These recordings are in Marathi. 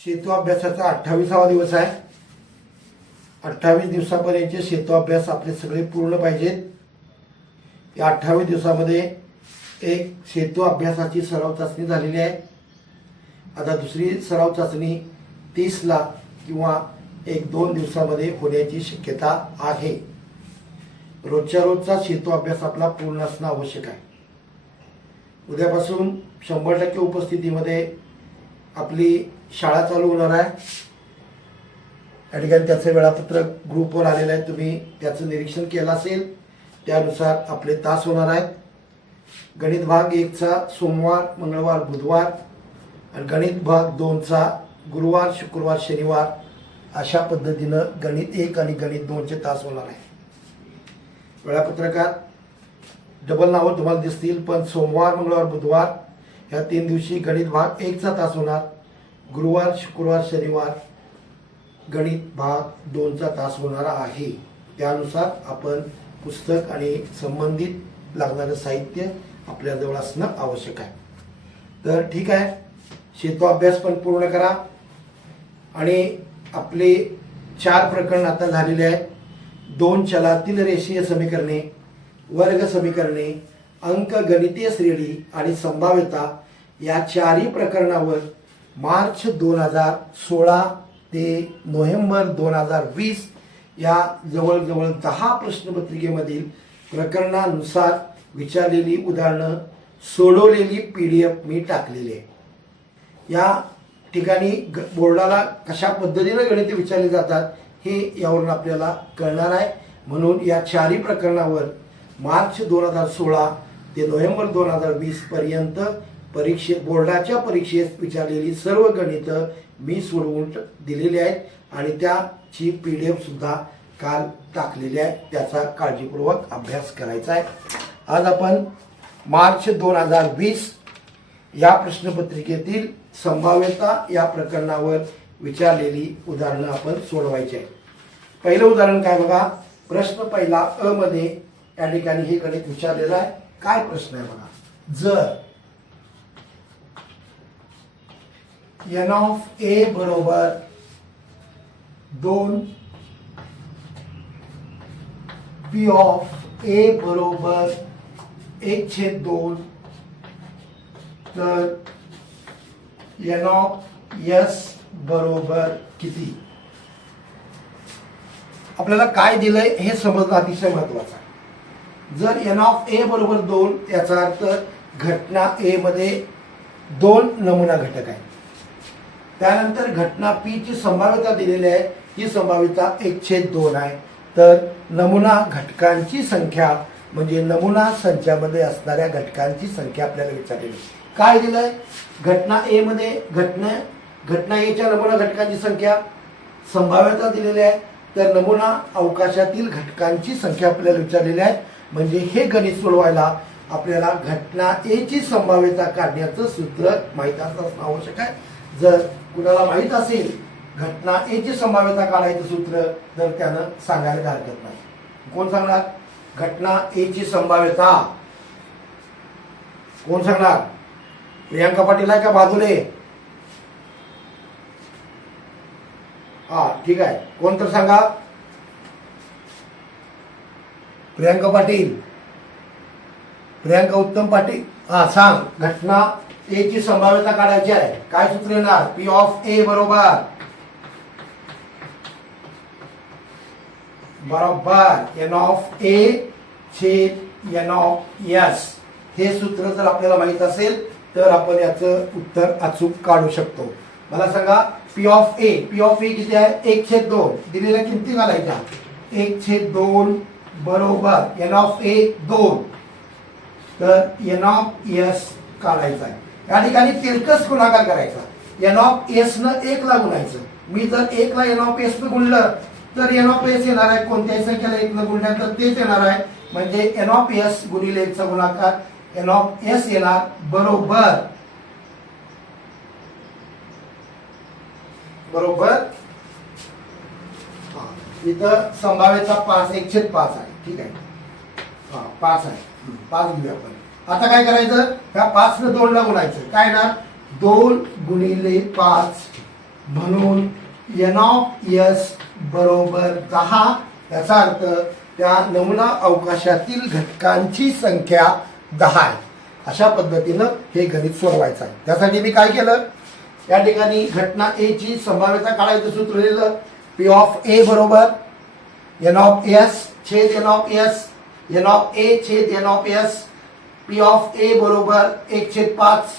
सेतू अभ्यासाचा 28वा दिवस आहे. 28 दिवसापर्यंतचे सेतू अभ्यास आपले सगळे पूर्ण पाहिजेत. या 28 दिवसामध्ये एक सेतू अभ्यासाची सराव चाचणी झालेली आहे. आता दुसरी सराव चाचणी 30ला किंवा 1-2 दिवसामध्ये होण्याची शक्यता आहे. रोजच्या रोजचा सेतू अभ्यास आपला पूर्ण असणं आवश्यक आहे. उद्यापासून 100% उपस्थितीमध्ये आपली शाळा चालू होणार आहे. या ठिकाणी त्याचं वेळापत्रक ग्रुपवर आलेलं आहे. तुम्ही त्याचं निरीक्षण केलं असेल. त्यानुसार आपले तास होणार आहेत. गणित भाग 1चा सोमवार, मंगळवार, बुधवार आणि गणित भाग 2चा गुरुवार, शुक्रवार, शनिवार अशा पद्धतीनं गणित 1 आणि गणित 2चे तास होणार आहे. वेळापत्रकात डबल नावं तुम्हाला दिसतील, पण सोमवार, मंगळवार, बुधवार ह्या 3 दिवशी गणित भाग 1चा तास होणार. गुरुवार, शुक्रवार, शनिवार गणित भाग 2चा तास होणार आहे. त्यानुसार आपण पुस्तक आणि संबंधित लागणारं साहित्य आपल्याजवळ असणं आवश्यक आहे. तर ठीक आहे, सेतू अभ्यास पण पूर्ण करा. आणि आपले 4 प्रकरण आता झालेले आहेत. 2 चलातील रेषीय समीकरणे, वर्ग समीकरणे, अंकगणितीय श्रेणी आणि संभाव्यता या 4ही प्रकरणावर मार्च 2016 ते नोव्हेंबर 2020 या जवळजवळ 10 प्रश्नपत्रिकेमधील प्रकरणानुसार विचारलेली उदाहरणं सोडवलेली PDF मी टाकलेली आहे. या ठिकाणी बोर्डाला कशा पद्धतीने गणिते विचारली जातात हे यावरून आपल्याला कळणार आहे. म्हणून या 4ही प्रकरणावर मार्च 2016 ते नोव्हेंबर 2020 पर्यंत बोर्डाच्या परीक्षेत विचारलेली सर्व गणितं मी सोडवून दिलेली आहेत आणि त्याची PDF सुद्धा काल टाकलेली आहे. त्याचा काळजीपूर्वक अभ्यास करायचा आहे. आज आपण मार्च 2020 या प्रश्नपत्रिकेतील संभाव्यता या प्रकरणावर विचारलेली उदाहरणं आपण सोडवायची आहे. पहिलं उदाहरण काय बघा. प्रश्न पहिला अ मध्ये या ठिकाणी हे गणित विचारलेलं आहे. काय प्रश्न आहे बघा. जर n ऑफ a बरोबर 2, p ऑफ a बरोबर 1/2 तर n ऑफ s बरोबर किती. आपल्याला काय दिलंय हे समजणं अतिशय महत्वाचं आहे. जर n ऑफ a बरोबर 2 याचा अर्थ घटना a मध्ये 2 नमुना घटक आहेत. त्यानंतर घटना P ची संभाव्यता दिलेली आहे. ही संभाव्यता 1/2 आहे. तर नमुना घटकांची संख्या म्हणजे नमुना संचामध्ये असणाऱ्या घटकांची संख्या आपल्याला विचारलेली. काय दिलंय. घटना A मध्ये घटना A च्या नमुना घटकांची संख्या, संभाव्यता दिलेली आहे. तर नमुना अवकाशातील घटकांची संख्या आपल्याला विचारलेली आहे. म्हणजे हे गणित सोडवायला आपल्याला घटना A ची संभाव्यता काढण्याचं सूत्र माहित असणं आवश्यक आहे. जर कुणाला माहित असेल घटना A ची संभाव्यता काढायचं सूत्र तर त्यानं सांगायला हरकत नाही. कोण सांगणार. घटना A ची संभाव्यता कोण सांगणार. प्रियांका पाटील आहे का बाजूले. हा ठीक आहे. कोण तर सांगा. प्रियांका पाटील, प्रियांका उत्तम पाटील. हा सांग. घटना A ची संभाव्यता काढायची आहे. काय सूत्र येणार. P ऑफ A बरोबर n ऑफ A छेद n ऑफ S. हे सूत्र जर आपल्याला माहित असेल तर आपण याचं उत्तर अचूक काढू शकतो. मला सांगा P ऑफ A किती आहे. 1/2 दिलेल्या किमती घालायच्या. 1/2 बरोबर n ऑफ A 2. तर n ऑफ S काढायचा आहे. या ठिकाणी तिरकस गुणाकार करायचा. n ऑफ S न 1 ला गुणायचं. मी जर 1 ला n ऑफ S न गुणलं तर n ऑफ S येणार आहे. कोणत्याही संख्येला 1 न गुणल्यानंतर तेच येणार आहे. म्हणजे n ऑफ S गुणिले 1 चा गुणाकार n ऑफ S येणार बरोबर इथं संभाव्यता 5 1/5 आहे. ठीक आहे. 5 आहे. 5 घेऊया आपण. आता काय करायचं. ह्या 5 न 2 ला गुणायचं. काय ना 2 गुणिले 5 म्हणून एन ऑफ एस बरोबर 10. याचा अर्थ त्या नमुना अवकाशातील घटकांची संख्या 10 आहे. अशा पद्धतीनं हे गणित सोडवायचं आहे. त्यासाठी मी काय केलं, या ठिकाणी घटना ए ची संभाव्यता काढायचं सूत्र लिहिलं. पी ऑफ ए बरोबर एन ऑफ एस छेद N of S, N of A छेद N of S. P of A बरोबर 1/5,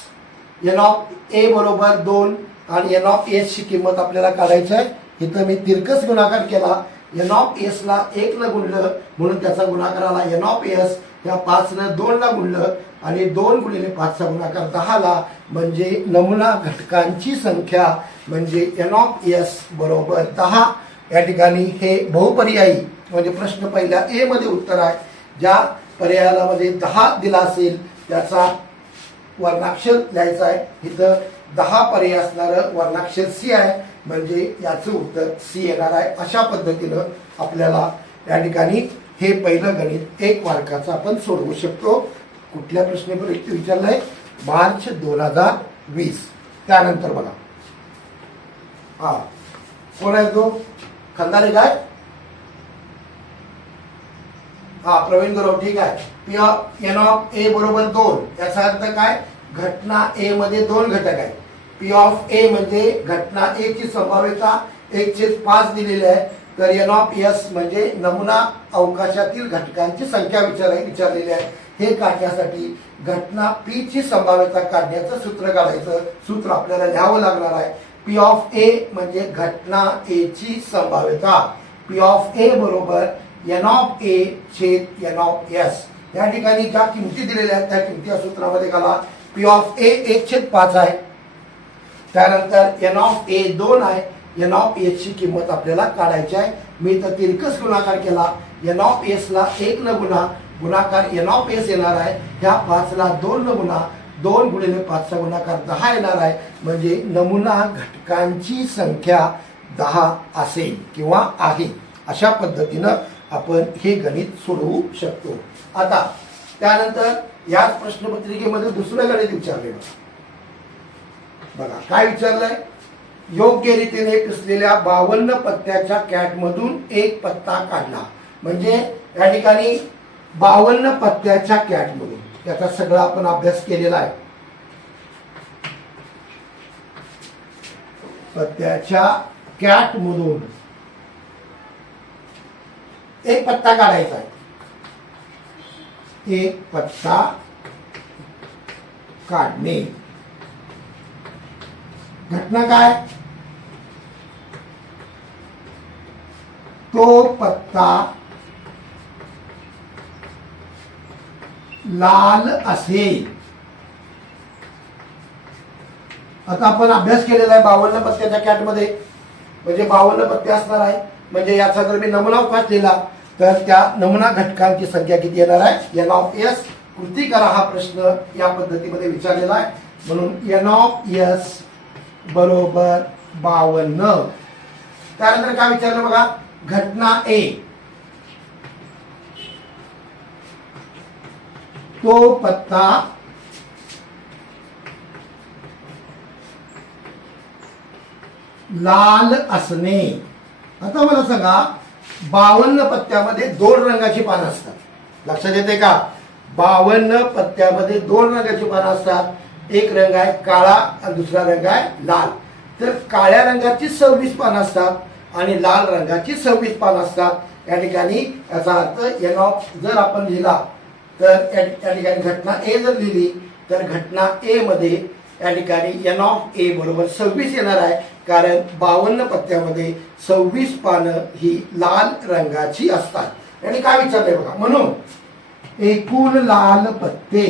एन ऑफ ए बरोबर 2 आणि एन ऑफ एस ची किंमत आपल्याला काढायची आहे. इथं मी तिरकस गुणाकार केला. एन ऑफ एस ला 1 न गुणलं म्हणून त्याचा गुणाकार आला एन ऑफ एस. या 5 न 2 ला गुणलं आणि 2 गुणिले 5 चा गुणाकार 10 ला, म्हणजे नमुना घटकांची संख्या म्हणजे एन ऑफ एस बरोबर 10. या ठिकाणी हे बहुपर्यायी म्हणजे प्रश्न पहिल्या ए मध्ये उत्तर आहे. ज्या पर्यायाला मध्ये 10 दिला असेल त्याचा वर्णाक्षर लिहायचा आहे. इथं 10 पर्याय असणारं वर्णाक्षर सी आहे, म्हणजे याचं उत्तर सी येणार आहे. अशा पद्धतीनं आपल्याला या ठिकाणी हे पहिलं गणित 1 मार्काचं आपण सोडवू शकतो. कुठल्या प्रश्नापर्यंत विचारलंय, मार्च 2020. त्यानंतर बघा, हा कोण आहे तो, खंदारे काय, हा प्रवीण गुरव, ठीक आहे. पी एन ऑफ ए बरोबर 2. याचा अर्थ काय, घटना ए मध्ये 2 घटक आहेत. पी ऑफ ए म्हणजे घटना ए ची संभाव्यता 1/5 दिलेली आहे. तर एन ऑफ एस म्हणजे नमुना अवकाशातील घटकांची संख्या विचारलेली आहे. हे काढण्यासाठी घटना पी ची संभाव्यता काढण्याचं सूत्र काढायचं. सूत्र आपल्याला लिहावं लागणार आहे. पी ऑफ ए म्हणजे घटना ए ची संभाव्यता. पी ऑफ ए बरोबर एन ऑफ ए छेद एन ऑफ एस. या ठिकाणी ज्या किमती दिलेल्या आहेत त्या किमती या सूत्रामध्ये घाला. पी ऑफ ए 1/5 आहे. त्यानंतर एन ऑफ ए 2 आहे. एन ऑफ एस ची किंमत आपल्याला काढायची आहे. मी तर तिरकस गुणाकार केला. एन ऑफ एस ला 1 न गुणाकार एन ऑफ एस येणार आहे. ह्या 5 ला 2 न गुणा, 2 गुणिले 5 चा गुणाकार 10 येणार आहे. म्हणजे नमुना घटकांची संख्या 10 असेल किंवा आहे. अशा पद्धतीनं आपण हे गणित सोडवू शकतो. आता त्यानंतर याच प्रश्नपत्रिकेमध्ये दुसरं गणित विचारलेलं बघा. काय विचारलंय, योग्य रीतीने पिसलेल्या 52 पत्त्याच्या कॅट मधून एक पत्ता काढला. म्हणजे या ठिकाणी 52 पत्त्याच्या कॅट मधून, याचा सगळा आपण अभ्यास केलेला आहे. पत्त्याच्या कॅट मधून एक पत्ता काढायचा आहे. एक पत्ता काढणे. घटना काय, तो पत्ता लाल असेल. आता आपण अभ्यास केलेला आहे 52 पत्त्याच्या कॅट मध्ये, म्हणजे 52 पत्ते असणार आहे. म्हणजे याचा जर मी नमुना अवकाश दिला तर त्या नमुना घटकांची संख्या किती येणार आहे, एन ऑफ एस. कृती करा हा प्रश्न या पद्धतीमध्ये विचारलेला आहे. म्हणून एन ऑफ एस बरोबर 52. त्यानंतर काय विचारलं बघा, घटना ए, तो पत्ता लाल असणे. आता मला सांगा, 52 पत्त्यामध्ये 2 रंगाची पानं असतात. लक्षात येते का, 52 पत्त्यामध्ये 2 रंगाची पानं असतात. एक रंग आहे काळा आणि दुसरा रंग आहे लाल. तर काळ्या रंगाची 26 पानं असतात आणि लाल रंगाची 26 पानं असतात. या ठिकाणी याचा अर्थ एन ऑफ जर आपण लिहिला तर या ठिकाणी घटना ए जर लिहिली तर घटना ए मध्ये या ठिकाणी एन ऑफ ए बरोबर 26 येणार आहे. कारण 52 पत्त्यामध्ये 26 पानं ही लाल रंगाची असतात. आणि काय विचारलंय बघा, म्हणून एकूण लाल पत्ते,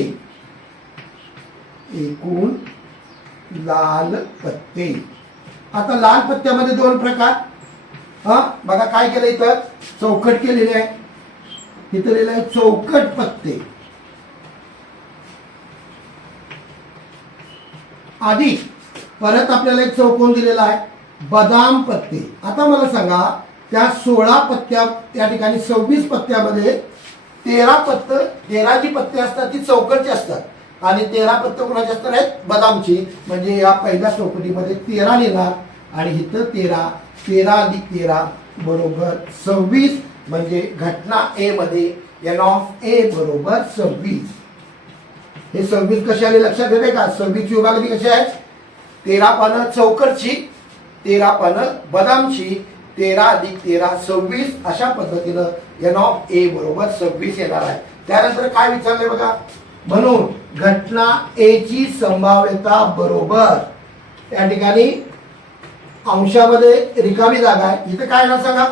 एकूण लाल पत्ते. आता लाल पत्त्यामध्ये 2 प्रकार. हा बघा काय केलं, इथं चौकट केलेले आहे. इथं लिहिलं आहे चौकट पत्ते. आधी परत आपल्याला एक चौकोन दिलेला आहे बदाम पत्ते. आता मला सांगा, त्या 16 पत्त्या या ठिकाणी 26 पत्त्यामध्ये 13 जी पत्ते असतात ती चौकटची असतात आणि 13 पत्ते कोणाची असणार आहेत, बदामची. म्हणजे या पहिल्या चौकटीमध्ये 13 लिहिणार आणि इथं 13, 13 अधिक 13 बरोबर 26, म्हणजे घटना ए मध्ये एन ऑफ ए बरोबर 26. हे 26 कशी आली लक्षात येते का? 26 ची विभागणी कशी आहे? 13 पानं चौकटची, 13 पानं बदामची, 13 अधिक 13 26, अशा पद्धतीनं एन ऑफ ए बरोबर 26 येणार आहे. त्यानंतर काय विचारले बघा, म्हणून घटना ए ची संभाव्यता बरोबर, या ठिकाणी अंशामध्ये रिकामी जागा आहे, इथे काय येणार सांगा?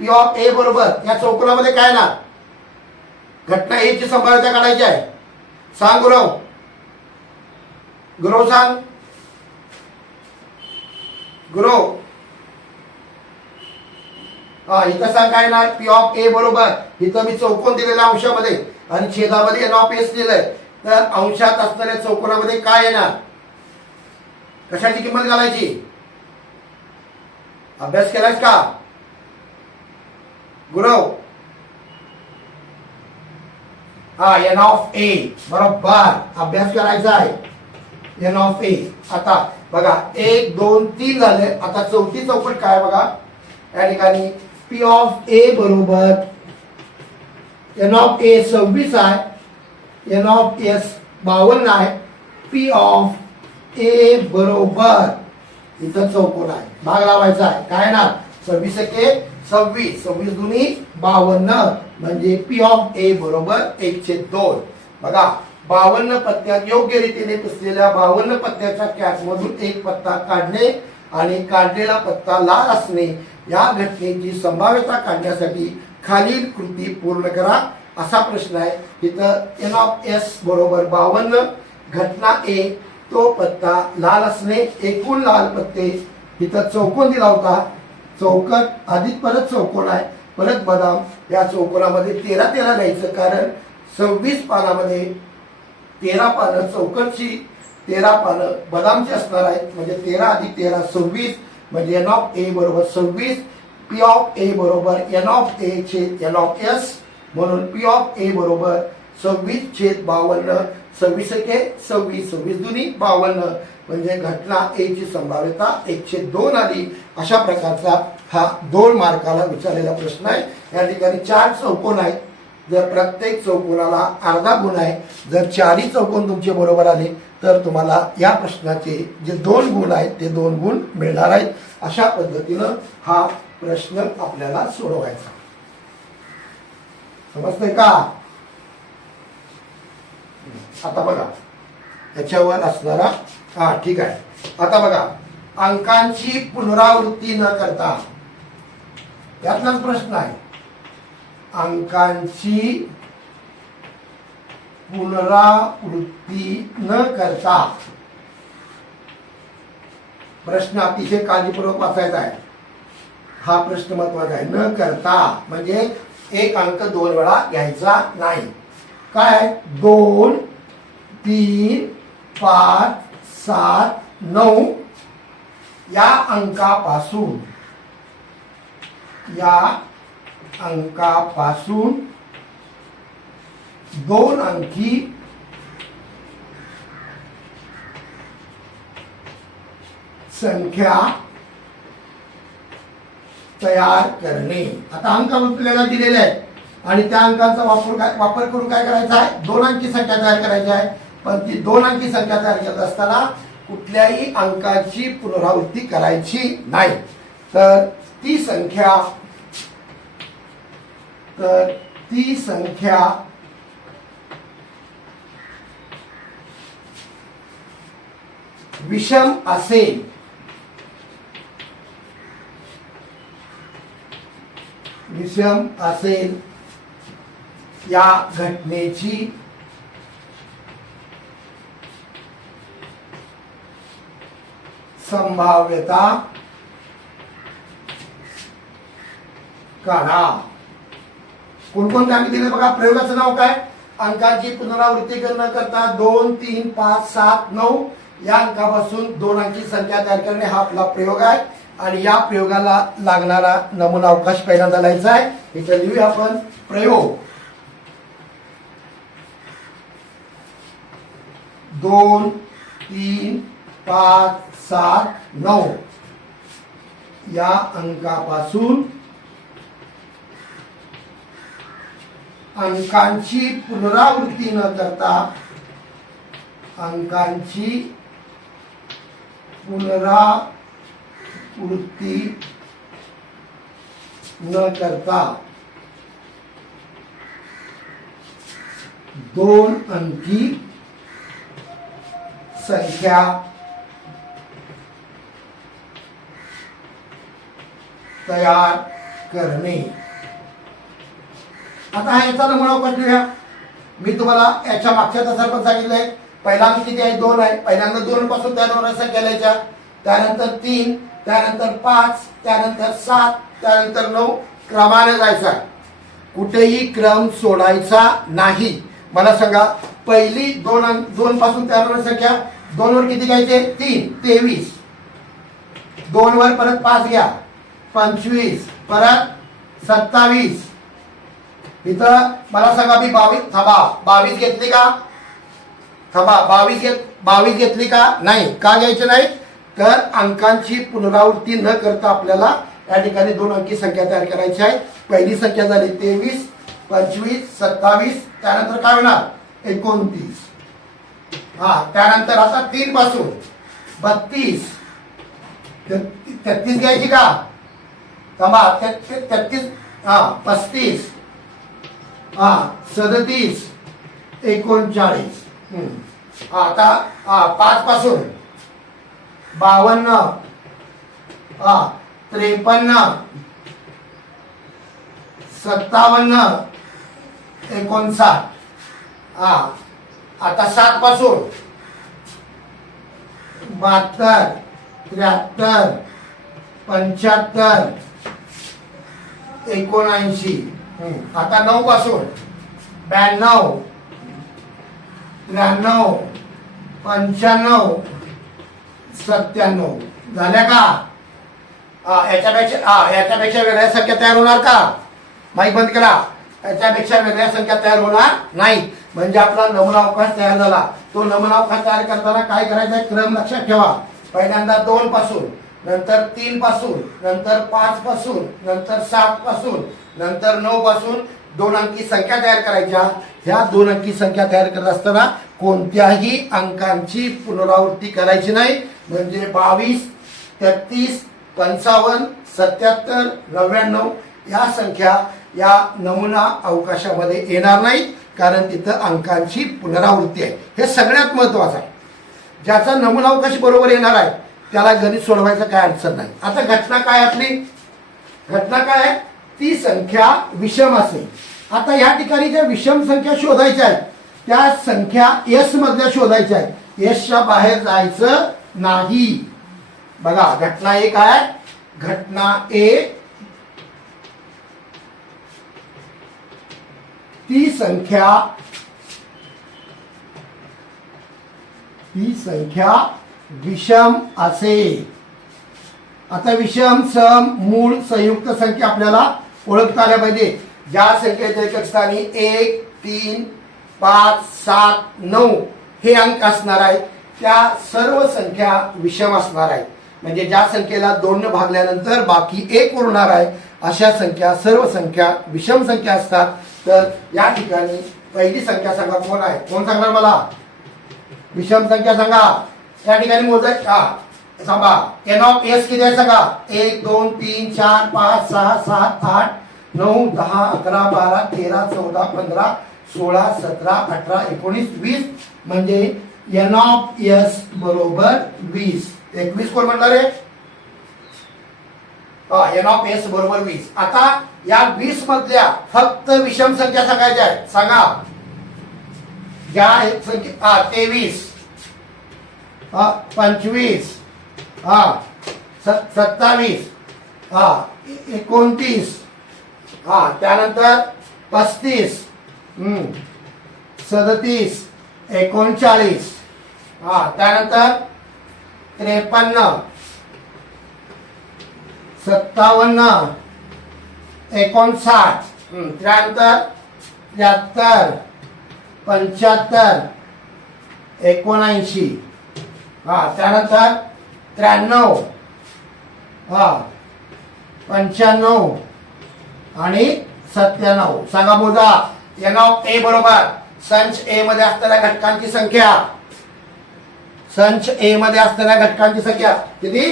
पी ऑफ ए बरोबर या चौकोनामध्ये काय येणार? घटना ए ची संभाव्यता काढायची आहे. सांग गुरव, गुरव सांग, गुरव. हा, इथं सांग काय येणार? पी ऑफ ए बरोबर, इथं मी चौकोन दिलेल्या अंशामध्ये आणि छेदामध्ये एन ऑफ एस दिलंय, तर अंशात असणाऱ्या चौकोनामध्ये काय येणार? कशाची किंमत घालायची? अभ्यास केलायस का गुरव? हा, एन ऑफ ए बरोबर अभ्यास करायचा आहे. एन ऑफ ए. आता बघा 1 2 3 झाले. आता चौथी चौकट काय बघा, या ठिकाणी पी ऑफ ए बरोबर एन ऑफ ए 26 आहे, एन ऑफ एस 52 आहे, पी ऑफ ए बरोबर इथं चौकोन आहे, भाग लावायचा आहे. काय ना 26 एके 26, 26 दुनी 52, म्हणजे पी ऑफ ए बरोबर 1/2. बघा 52 पत्त्यात योग्य रीतीने पुसलेल्या 52 पत्त्याच्या कॅच मधून एक पत्ता काढणे आणि काढलेला पत्ता लाल असणे या घटनेची संभाव्यता काढण्यासाठी खालील कृती पूर्ण करा, असा प्रश्न आहे. इथं एन ऑफ एस बरोबर 52, घटना ए तो पत्ता लाल असणे, एकूण लाल पत्ते, इथं चौकोन दिला होता, चौकट अधिक परत चौकोन आहे, परत बदाम, या चौकोनामध्ये 13 13 द्यायचं, कारण 26 पानामध्ये 13 पानं चौकटची, 13 पानं बदामची असणार आहेत, म्हणजे 13 अधिक 13 26, म्हणजे एन ऑफ ए बरोबर 26, पी ऑफ ए बरोबर एन ऑफ ए छेद एन ऑफ एस, म्हणून पी ऑफ ए बरोबर 26/52, 26 एके 26, 26 दुनी 52, म्हणजे घटना ए ची संभाव्यता 1/2 आली. अशा प्रकारचा हा 2 मार्काला विचारलेला प्रश्न आहे. या ठिकाणी 4 चौकोन आहेत, जर प्रत्येक चौकोनाला अर्धा गुण आहे, जर 4ही चौकोन तुमचे बरोबर आले तर तुम्हाला या प्रश्नाचे जे 2 गुण आहेत ते 2 गुण मिळणार आहेत. अशा पद्धतीनं हा प्रश्न आपल्याला सोडवायचा. समजतंय का? आता बघा याच्यावर असणारा, हा ठीक आहे. आता बघा अंकांची पुनरावृत्ती न करता, यातलाच प्रश्न आहे, अंकांची पुनरावृत्ती न करता. प्रश्न अतिशय काळजीपूर्वक वाचायचा आहे, हा प्रश्न महत्वाचा आहे. न करता म्हणजे एक अंक 2 वेळा घ्यायचा नाही. काय? 2 3 5 7 9 या अंकापासून, या अंकापासून 2 अंकी संख्या तयार करणे. आता अंक आपल्याला दिलेले आहेत आणि त्या अंकांचा वापर करून काय करायचा आहे? 2 अंकी संख्या तयार करायची आहे. पण ती 2 अंकी संख्या तयार करत असताना कुठल्याही अंकाची पुनरावृत्ती करायची नाही. तर ती संख्या विषम असेल, विषम असेल या घटनेची संभाव्यता काढा. कोणकोणते अंक दिले बघा. प्रयोगाचं नाव काय? अंकाची पुनरावृत्ती न करता 2 3 5 7 9 या अंकापासून 2 अंकी संख्या तयार करणे हा आपला प्रयोग आहे. आणि या प्रयोगाला लागणारा नमुना अवकाश पहिल्यांदा लिहायचा आहे. इथे लिहूया आपण प्रयोग. 2 3 5 7 9 या अंकापासून अंकांची पुनरावृत्ती न करता अंकांची पुनरावृत्ती न करता 2 अंकी संख्या तयार करणे. आता हा याचा नमुना अवकाश लिहा. मी तुम्हाला याच्या मागच्या तासात पण सांगितलंय. पहिला अंक किती आहे? 2 आहे. पहिल्यांदा 2 पासून त्या 2 संख्या लिहायच्या, त्यानंतर 3, त्यानंतर 5, त्यानंतर 7, त्यानंतर 9 क्रमाने जायचा. कुठेही क्रम सोडायचा नाही. मला सांगा, पहिली 2 पासून त्या 2 संख्या, 2 वर किती घ्यायचे? 3, 23. 2 वर परत 5 घ्या, 25, परत 27. इथं मला सांगा, मी 22 थांबा, 22 घेतली का? थांबा, 22 घेतली का? नाही. का घ्यायची नाही? तर अंकांची पुनरावृत्ती न करता आपल्याला या ठिकाणी 2 अंकी संख्या तयार करायची आहे. पहिली संख्या झाली 23, 25, 27, त्यानंतर काय होणार? 29. त्यानंतर आता 3 पासून 32, 33 घ्यायची का? थांबा, 33, 35, 37, 39. आता 5 पासून 52, 53, 57, 59. आता 7 पासून 72, 73, 75, 79. आता 9 पासून 92, 93, 95, 97. झाल्या का? याच्यापेक्षा वेगळ्या संख्या तयार होणार का? माईक बंद करा. याच्यापेक्षा वेगळ्या संख्या तयार होणार नाही. म्हणजे आपला नमुना अवकाश तयार झाला. तो नमुना अवकाश तयार करताना काय करायचं आहे? क्रम लक्षात ठेवा. पहिल्यांदा 2 पासून, नंतर 3 पासून, नंतर 5 पासून, नंतर 7 पासून, नंतर 9 पासून 2 अंकी संख्या तयार करायच्या. ह्या 2 अंकी संख्या तयार करत असताना कोणत्याही अंकांची पुनरावृत्ती करायची नाही. म्हणजे 22, 33, 55, 77, 99 या संख्या या नमुना अवकाशामध्ये येणार नाही, कारण तिथं अंकांची पुनरावृत्ती आहे. हे सगळ्यात महत्वाचं आहे. ज्याचा नमुना अवकाश बरोबर येणार आहे त्याला गणित सोडवायचं काय अडचण नाही. आता घटना काय? आपली घटना काय आहे? ती संख्या विषम असेल. आता या ठिकाणी ज्या विषम संख्या शोधायच्या आहेत त्या संख्या एस मधल्या शोधायच्या आहेत. एसच्या बाहेर जायचं नाही. बघा, घटना एक आहे. घटना ए ती संख्या विषम असेल. आता विषम, सम, मूळ, संयुक्त संख्या आपल्याला ओळखता आल्या पाहिजे. ज्या संख्येच्या एकक स्थानी 1, 3, 5, 7, 9 हे अंक असणार आहेत त्या सर्व संख्या विषम असणार आहेत. म्हणजे ज्या संख्येला 2 ने भागल्यानंतर बाकी 1 उरणार आहे अशा संख्या, सर्व संख्या विषम संख्या असतात. तर या ठिकाणी पहिली संख्या सांगा, कोण आहे? कोण सांगणार मला? विषम संख्या सांगा. या ठिकाणी मोजायचं सांगा. एन ऑफ एस किती आहे सांगा? 1, 2, 3, 4, 5, 6, 7, 8, 9, 10, 11, 12, 13, 14, 15, 16, 17, 18, 19, 20. म्हणजे एन ऑफ एस बरोबर 20. 21 कोण म्हणणार आहे? एन ऑफ एस बरोबर 20. आता या 20 मधल्या फक्त विषम संख्या सांगायच्या आहेत. सांगा. ज्या संख्या 23, 25, 27, 29, त्यानंतर 35, 37, 39, त्यानंतर 53, 57, 59, त्यानंतर 73, 75, 79, त्यानंतर 93, 95 आणि 97. सांगा मोजा. एन ऑफ ए बरोबर संच ए मध्ये असणाऱ्या घटकांची संख्या, संच ए मध्ये असणाऱ्या घटकांची संख्या किती?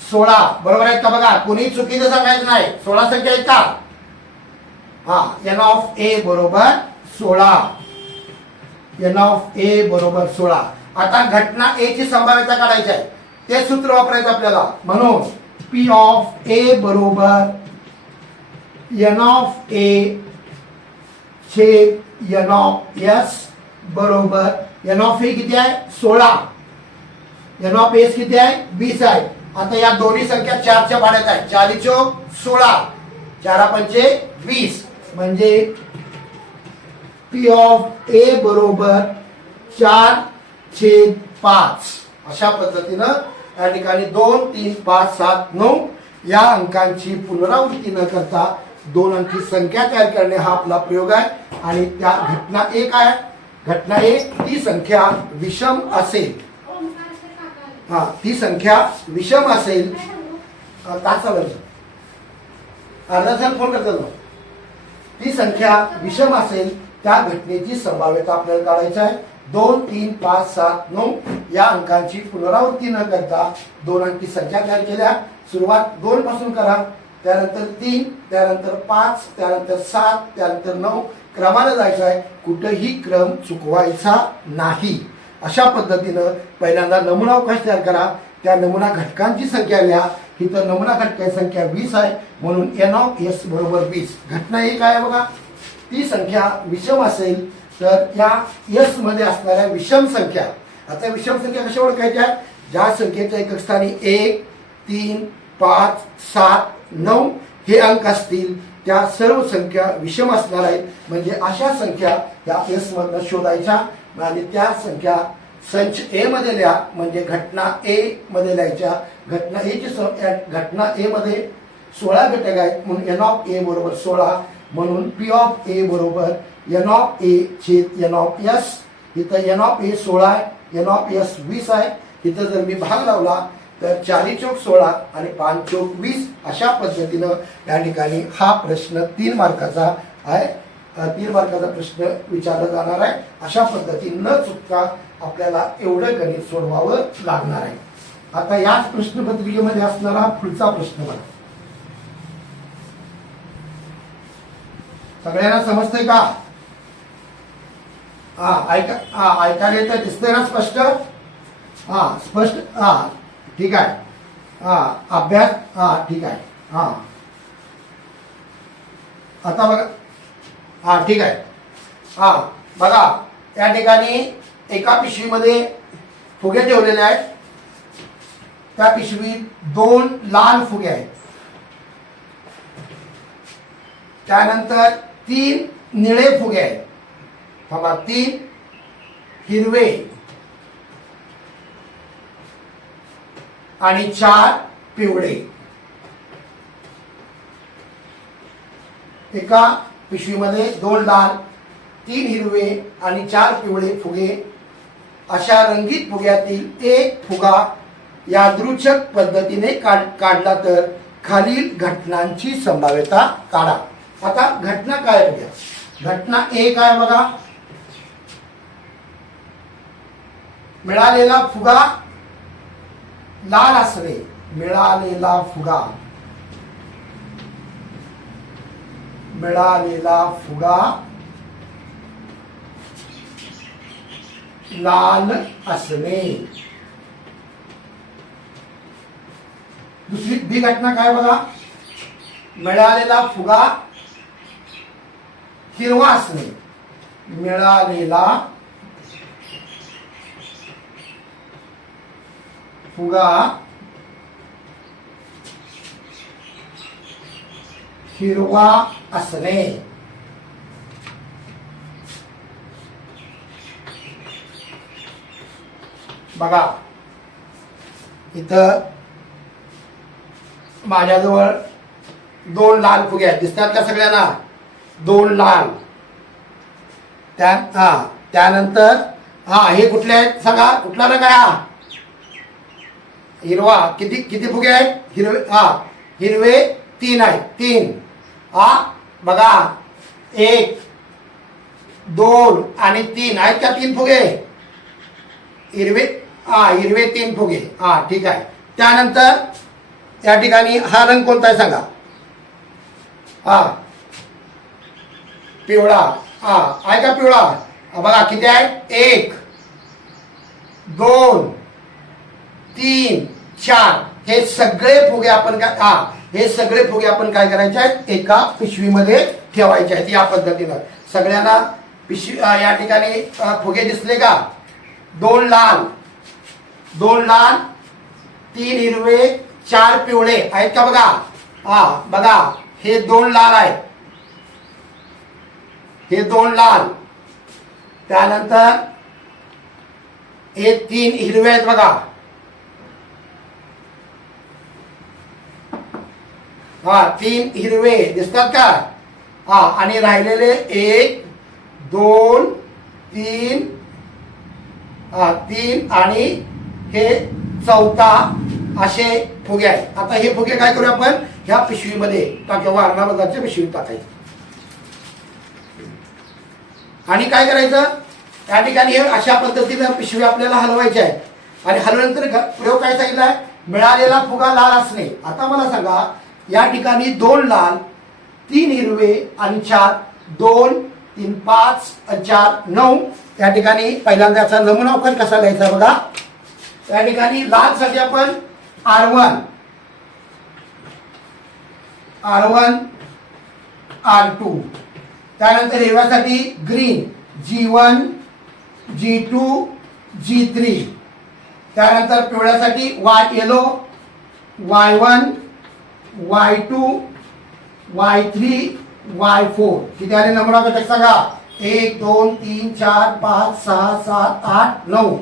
16. बरोबर आहेत का बघा, कोणी चुकीचं सांगायचं नाही. 16 संख्या आहेत का? हा, एन ऑफ ए बरोबर 16. एन ऑफ ए बरोबर 16. आता घटना ए ची संभाव्यता काढायची आहे, ते सूत्र वापरायचं आपल्याला. म्हणून पी ऑफ ए बरोबर एन ऑफ ए छेद एन ऑफ एस बरोबर एन ऑफ ए किती आहे? 16. एन ऑफ एस किती आहे? 20 आहे. आता या दोन्ही संख्या 4 च्या भाड्यात आहेत. 4 चौक 16, 4 पंचे 20, म्हणजे पी ऑफ ए बरोबर 4/5. अशा पद्धतीनं या ठिकाणी 2, 3, 5, 7, 9 या अंकांची पुनरावृत्ती न करता 2 अंकी संख्या तयार करणे हा आपला प्रयोग आहे. आणि त्या घटना एक आहे. घटना एक ती संख्या विषम असेल. हा, ती संख्या विषम असेल. तासावर अर्धा तास फोन करतो. ती संख्या विषम असेल त्या घटनेची संभाव्यता आपल्याला काढायची आहे. 2, 3, 5, 7, 9 या अंकांची पुनरावृत्ती न करता 2 अंकी संख्या तयार केल्या. सुरुवात 2 पासून करा, त्यानंतर 3, त्यानंतर 5, त्यानंतर 7, त्यानंतर 9 क्रमाने जायचं आहे. कुठेही क्रम चुकवायचा नाही. अशा पद्धतीनं पहिल्यांदा नमुना अवकाश तयार करा. त्या नमुना घटकांची संख्या लिहा. इथं नमुना घटकांची संख्या 20 आहे, म्हणून एन ऑफ एस बरोबर 20. घटना एक आहे बघा, ती संख्या विषम असेल तर या एस मध्ये असणाऱ्या विषम संख्या. आता विषम संख्या कशा ओळखायच्या? ज्या संख्येच्या एकक स्थानी 1, 3, 5, 7, 9 हे अंक असतील त्या सर्व संख्या विषम असणार आहेत. म्हणजे अशा संख्या या एस मधनं शोधायच्या आणि त्या संख्या संच ए मध्ये लिहा. म्हणजे घटना ए मध्ये लिहायच्या. घटना ए ची घटना ए मध्ये 16 घटक आहेत, म्हणून एन ऑफ ए बरोबर 16. म्हणून पी ऑफ ए बरोबर एन ऑफ ए छेद एन ऑफ एस. इथं एन ऑफ ए 16 आहे, एन ऑफ एस 20 आहे. इथं जर मी भाग लावला तर 4 चौक 16 आणि 5 चौक 20. अशा पद्धतीनं या ठिकाणी हा प्रश्न 3 मार्काचा आहे. 3 मार्काचा प्रश्न विचारला जाणार आहे. अशा पद्धतीने न चुकता आपल्याला एवढं गणित सोडवावं लागणार आहे. आता याच प्रश्नपत्रिकेमध्ये असणारा पुढचा प्रश्न बघा. सगळ्यांना समजतंय का? ऐकायला येतं, दिसतंय ना स्पष्ट? स्पष्ट. ठीक आहे. अभ्यास ठीक आहे. आता बघा. ठीक आहे. बघा, या ठिकाणी एका पिशवीमध्ये फुगे ठेवलेले आहेत. त्या पिशवीत 2 लाल फुगे आहेत. त्यानंतर 3 निळे फुगे आहेत. 3 हिरवे आणि 4 पिवळे. एका पिशवीमध्ये 2 लाल, 3 हिरवे आणि 4 पिवळे फुगे. अशा रंगीत फुग्यातील एक फुगा यादृच्छिक पद्धतीने काढला तर खालील घटनांची संभाव्यता काढा. आता घटना काय बघा. घटना एक आहे बघा, मिळालेला फुगा लाल असणे. मिळालेला फुगा लाल असणे. दुसरी बी घटना काय बघा, मिळालेला फुगा हिरवा असणे. मिळालेला फुगा हिरवा असणे. बघा, इथं माझ्याजवळ 2 लाल फुगे आहेत. दिसतात का सगळ्यांना? 2 लाल. त्यानंतर हे कुठले आहेत सांगा? कुठला रंग आहे हा? हिरवा. किती फुगे आहेत? हिरवे. हिरवे 3 आहेत, 3 बघा 1 2 आणि 3 आहेत का 3 फुगे हिरवे हिरवे 3 फुगे ठीक आहे. त्यानंतर या ठिकाणी हा रंग कोणता आहे सांगा. पिवळा आहे का पिवळा. बघा किती आहे 1 2 3 4 हे सगळे फुगे आपण हे सगळे फुगे आपण काय करायचे आहेत एका पिशवीमध्ये ठेवायचे आहेत. या पद्धतीनं सगळ्यांना पिशवी या ठिकाणी फुगे दिसले का. 2 लाल 3 हिरवे 4 पिवळे आहेत का बघा. बघा हे 2 लाल आहेत, हे 2 लाल. त्यानंतर हे 3 हिरवे आहेत बघा. तीन हिरवे दिसतात का. आणि राहिलेले 1 2 3 3 आणि हे चौथा असे फुगे आहेत. आता हे फुगे काय करूया आपण ह्या पिशवीमध्ये टाकू, वारणाच्या पिशवीत टाकायचे. आणि काय करायचं या ठिकाणी अशा पद्धतीने पिशवी आपल्याला हलवायची आहे. आणि हलवल्यानंतर प्रयोग काय सांगितलाय मिळालेला फुगा लाल असणे. आता मला सांगा या ठिकाणी 2 लाल 3 हिरवे आणि 4 2 3 5 4 9 या ठिकाणी पहिल्यांदाचा नमुना अवकाश कसा लिहायचा बघा. या ठिकाणी लाल साठी आपण R1 R2. त्यानंतर हिरव्यासाठी ग्रीन G1 G2 G3. त्यानंतर पिवळ्यासाठी yellow Y1 Y2 Y3 Y4. किती आले नमुना घटक सांगा. 1 2 3 4 5 6 7 8 9.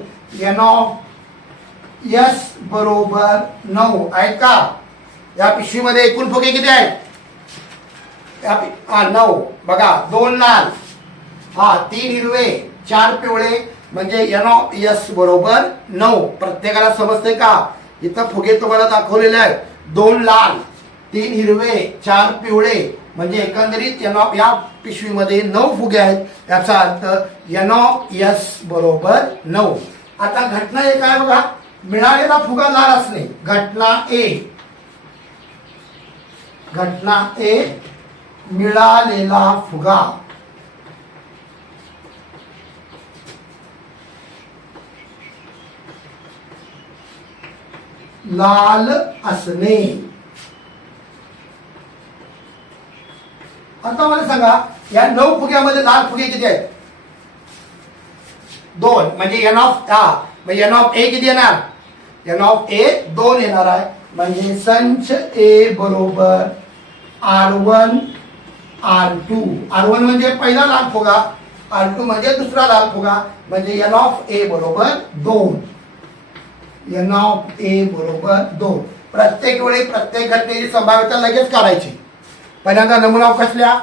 S बरोबर 9 आहेत का. या पिशवीमध्ये एकूण फुगे किती आहेत 9. बघा 2 लाल 3 हिरवे 4 पिवळे म्हणजे S बरोबर 9. प्रत्येकाला समजते का. इथं फुगे तुम्हाला दाखवलेले आहेत. 2 लाल 3 हिरवे 4 पिवळे म्हणजे एकंदरीत या पिशवीमध्ये 9 फुगे आहेत. याचा अर्थ S बरोबर 9. आता घटना एक आहे बघा मिळालेला फुगा लाल असणे. घटना ए मिळालेला फुगा लाल असणे. आता मला सांगा या 9 फुग्यामध्ये लाल फुगे किती आहेत 2 म्हणजे एन ऑफ ए किती येणार एन ऑफ ए 2 येणार आहे. म्हणजे संच ए बरोबर R1 R2. R1 म्हणजे पहिला लाल फुगा, R2 म्हणजे दुसरा लाल फुगा. म्हणजे एन ऑफ ए बरोबर 2. एन ऑफ ए बरोबर 2. प्रत्येक वेळी प्रत्येक घटनेची संभाव्यता लगेच काढायची. पहिल्यांदा नमुना अवकाश लिहा,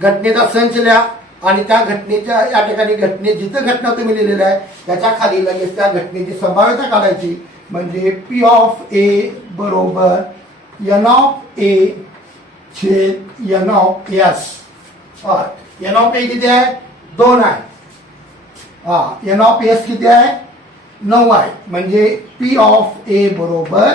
घटनेचा संच लिहा आणि त्या घटनेच्या या ठिकाणी जिथं घटना तुम्ही लिहिलेली आहे त्याच्या खाली लगेच त्या घटनेची संभाव्यता काढायची. म्हणजे P ऑफ ए बरोबर एन ऑफ ए छेद N of S. N of A किती आहे 2 आहे. एन ऑफ एस किती आहे 9 आहे. म्हणजे P ऑफ ए बरोबर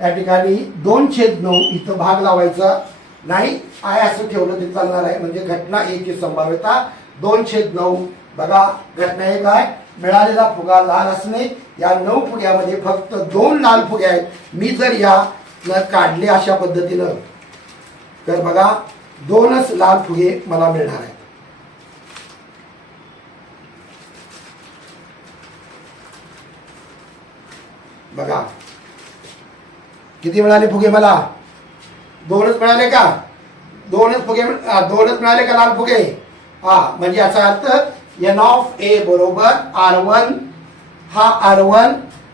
या ठिकाणी 2/9 इथं भाग लावायचा नाही आहे असं ठेवलं ते चालणार आहे. म्हणजे घटना ए ची संभाव्यता 2/9. बघा घटना एक आहे मिळालेला फुगा लाल असणे. या 9 फुग्यामध्ये फक्त 2 लाल फुगे आहेत. मी जर या काढले अशा पद्धतीनं तर बघा 2च लाल फुगे मला मिळणार आहेत. बघा किती मिळाले फुगे मला 2च मिळाले का 2च मिळाले का लाल फुगे. म्हणजे याचा अर्थ एन ऑफ ए बरोबर R1 हा R1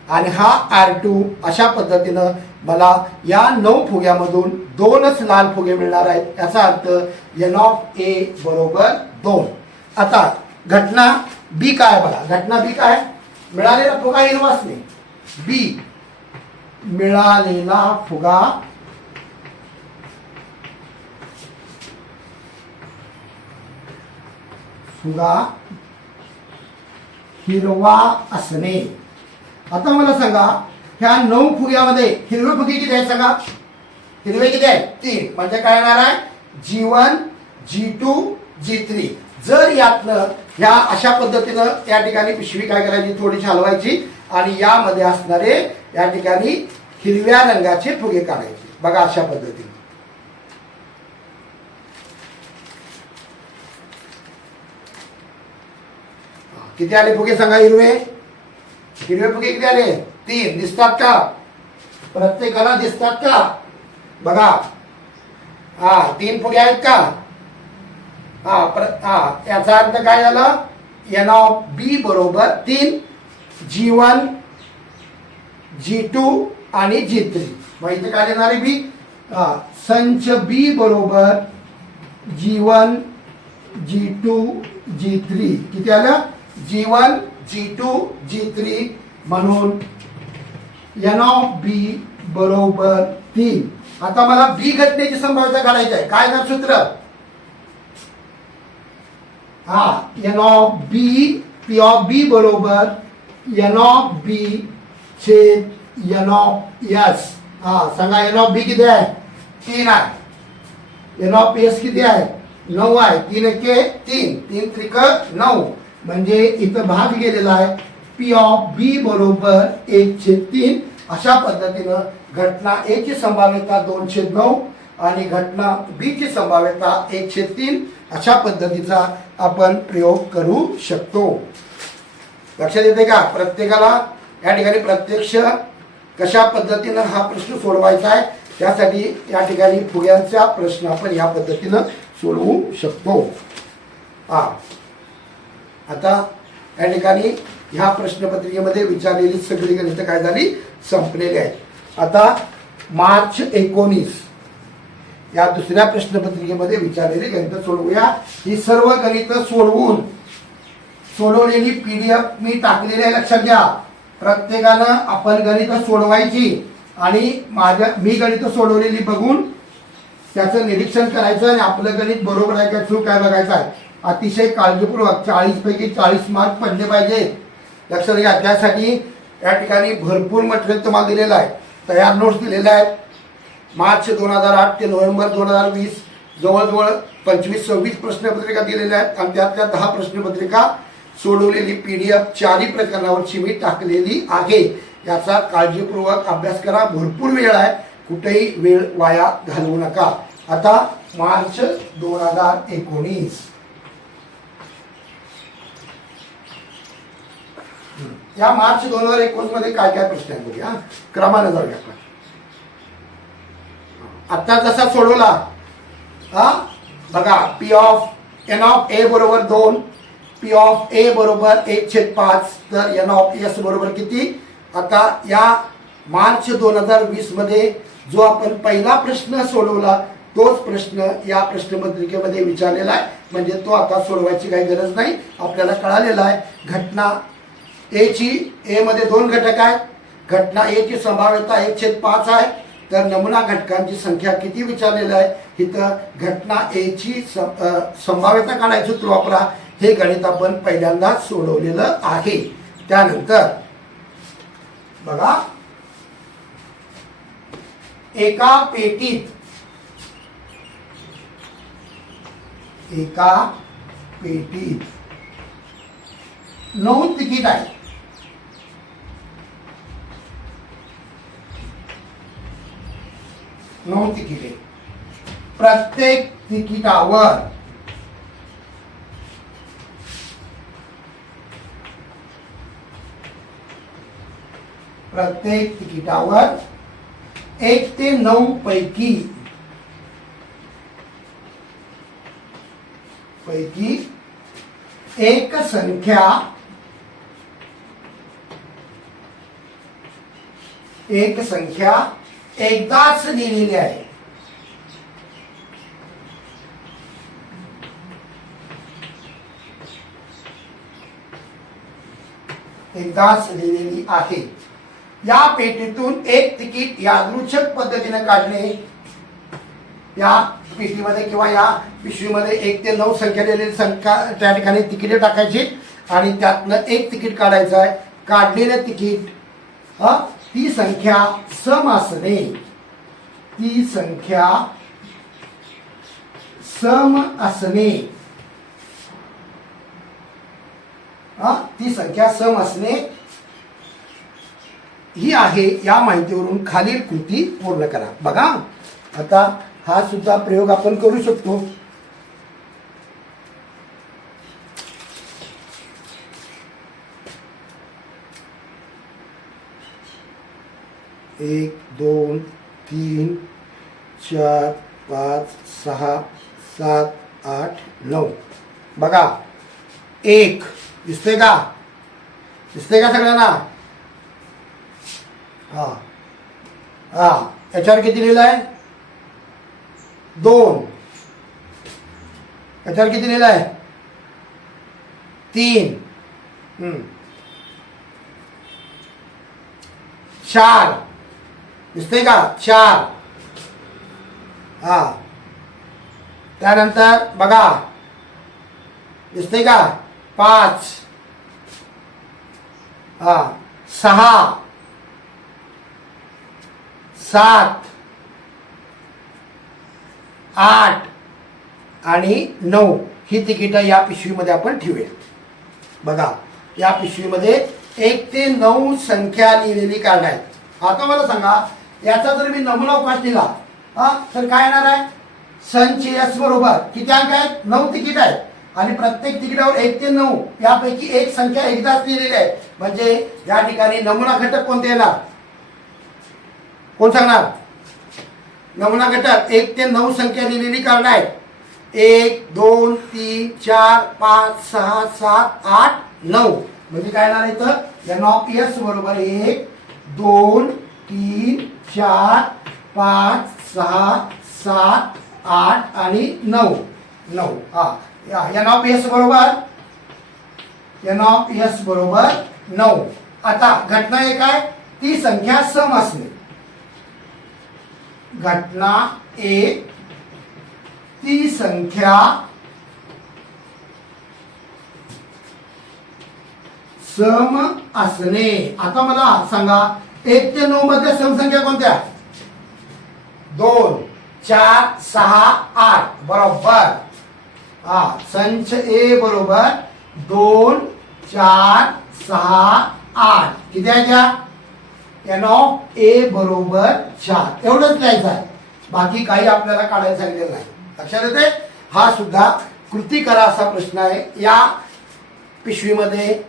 आणि हा R2 अशा पद्धतीनं मला या 9 फुग्यामधून 2च लाल फुगे मिळणार आहेत. याचा अर्थ एन ऑफ ए बरोबर 2. आता घटना बी काय बघा. घटना बी काय मिळालेला फुगा हिरवा असणे. बी मिळालेला फुगा फुगा हिरवा असणे. आता मला सांगा ह्या 9 फुग्यामध्ये हिरवे फुगे किती आहेत सांगा. हिरवे किती आहेत 3. म्हणजे काय येणार आहे G1 G2 G3. जर यातनं ह्या अशा पद्धतीनं या ठिकाणी पिशवी काय करायची थोडीशी हलवायची आणि यामध्ये असणारे या ठिकाणी हिरव्या रंगाचे फुगे काढायचे. बघा अशा पद्धतीने. किती आले फुगे सांगा हिरवे. हिरवे फुगे किती आले 3. दिसतात का प्रत्येकाला दिसतात का. बघा 3 फुगे आहेत का. याचा अर्थ काय झालं N ऑफ B बरोबर 3 G1 G2 आणि G3. मग इथे काय देणार आहे B. संच B बरोबर G1 G2 G3. किती आलं G1 G2 G3. म्हणून N ऑफ B बरोबर 3. आता मला B घटनेची संभाव्यता काढायची आहे. काय ना सूत्र N of B P of B बरोबर N ऑफ B छेद N ऑफ S. सांगा N ऑफ B किती आहे 3 आहे. N ऑफ S किती आहे 9 आहे. 3 एके 3 3 त्रिक 9. म्हणजे इथं भाग गेलेला आहे. P ऑफ B बरोबर 1/3. अशा पद्धतीनं घटना A ची संभाव्यता 2/9 आणि घटना B ची संभाव्यता 1/3 अशा पद्धतीचा आपण प्रयोग करू शकतो. लक्षात येते का प्रत्येकाला या ठिकाणी प्रत्यक्ष कशा पद्धतीनं हा प्रश्न सोडवायचा आहे. त्यासाठी या ठिकाणी फुग्यांचा प्रश्न आपण या पद्धतीनं सोडवू शकतो. आता या ठिकाणी ह्या प्रश्नपत्रिकेमध्ये विचारलेली सगळी गणितं काय झाली संपलेली आहेत. आता मार्च 19 या दुसऱ्या प्रश्नपत्रिकेमध्ये विचारलेली गणितं सोडवूया. ही सर्व गणितं सोडवलेली PDF मी टाकलेली आहे. लक्षात घ्या प्रत्येकानं आपण गणितं सोडवायची आणि मी गणितं सोडवलेली बघून त्याचं निरीक्षण करायचं आणि आपलं गणित बरोबर आहे का चूक काय बघायचं आहे. अतिशय काळजीपूर्वक 40 पैकी 40 मार्क पडले पाहिजे. लक्षात घ्या त्यासाठी या ठिकाणी भरपूर मटेरियल तुम्हाला दिलेलं आहे. तयार नोट्स दिलेल्या आहेत. मार्च 2008 ते नोव्हेंबर 2020 जवळजवळ 25-26 प्रश्नपत्रिका दिलेल्या आहेत आणि त्यातल्या 10 प्रश्नपत्रिका सोडवलेली PDF 4ही प्रकरणावरची मी टाकलेली आहे. याचा काळजीपूर्वक अभ्यास करा. भरपूर वेळ आहे. कुठेही वेळ वाया घालवू नका. आता मार्च 2019 या मार्च 2019 मध्ये काय काय प्रश्न आहेत बघूया. क्रमानं जाऊया आपण. आता जसा सोडवला बघा P of N of A बरोबर 2 P ऑफ A बरोबर 1/5 तर N ऑफ S बरोबर किती. आता या मार्च 2020 मध्ये जो आपण पहिला प्रश्न सोडवला तोच प्रश्न या प्रश्नपत्रिकेमध्ये विचारलेला आहे. म्हणजे तो आता सोडवायची काही गरज नाही. आपल्याला कळालेला आहे. घटना A मध्ये 2 घटक आहेत. घटना A ची संभाव्यता 1/5 आहे. तर नमुना घटकांची संख्या किती विचारलेलं आहे. इथं घटना A ची संभाव्यता काढायचं सूत्र वापरा. हे गणित आपण पहिल्यांदा सोडवलेलं आहे. त्यानंतर बघा एका पेटीत 9 तिकीट आहे. तिकिटे प्रत्येक तिकिटावर प्रत्येक तिकिटावर 1 ते 9 पैकी एक संख्या एकदाच लिहिलेली आहे. एकदाच लिहिलेली आहे. या पेटीतून एक तिकीट यादृच्छिक पद्धतीने काढणे या पेटीमध्ये किंवा या पिशवीमध्ये 1 ते 9 संख्या दिलेली संख्या त्या ठिकाणी तिकिटे टाकायची आणि त्यातनं एक तिकीट काढायचं आहे. काढलेलं तिकीट ती संख्या सम असणे, ती संख्या सम असणे, ती संख्या सम असणे ही आहे. या माहितीवरून खालील कृती पूर्ण करा. बघा आता हा सुद्धा प्रयोग आपण करू शकतो. एक 2 3 4 5 6 7 8 9. बघा 1 दिसते का? दिसते का सगळ्यांना? हा हा याच्यावर किती लिहिलं आहे? 2. याच्यावर किती लिहिलं आहे? 3. 4 दिसते का? 4. हा त्यानंतर बघा दिसते का? 5. हा 6 7 8 आणि 9 ही तिकीटं या पिशवीमध्ये आपण ठेवूया. बघा या पिशवीमध्ये 1 ते 9 संख्या लिहिलेली कार्ड आहेत. आता मला सांगा याचा जर मी नमुना अवकाश दिला तर काय येणार आहे? संच एस बरोबर किती अंक आहेत? 9 तिकीट आहेत आणि प्रत्येक तिकिटावर 1 ते 9 यापैकी एक संख्या एकदाच लिहिलेली आहे. म्हणजे या ठिकाणी नमुना घटक कोणते येणार? कोण सांगणार? नमुना घटक 1 ते 9 संख्या लिहिलेली कार्ड आहेत. 1 2 3 4 5 6 7 8 9 म्हणजे काय येणार इथं? एन ऑफ एस बरोबर 1 2 3 4 5 6 7 8 आणि 9. एन ऑफ एस बरोबर 9. आता घटना एक आहे ती संख्या सम असणे. घटना एक ती संख्या सम असणे. आता मला सांगा 1 ते 9 मध्ये सम संख्या कोणत्या? 2 4 6 8 बरोबर. संच ए बरोबर 2 4 6 8 किती आहे त्या? एन ऑफ ए बरोबर 4 एवढंच लिहायचं आहे. बाकी काही आपल्याला काढायला सांगितलेलं नाही. लक्षात येते? हा सुद्धा कृती करा असा प्रश्न आहे. या पिशवीमध्ये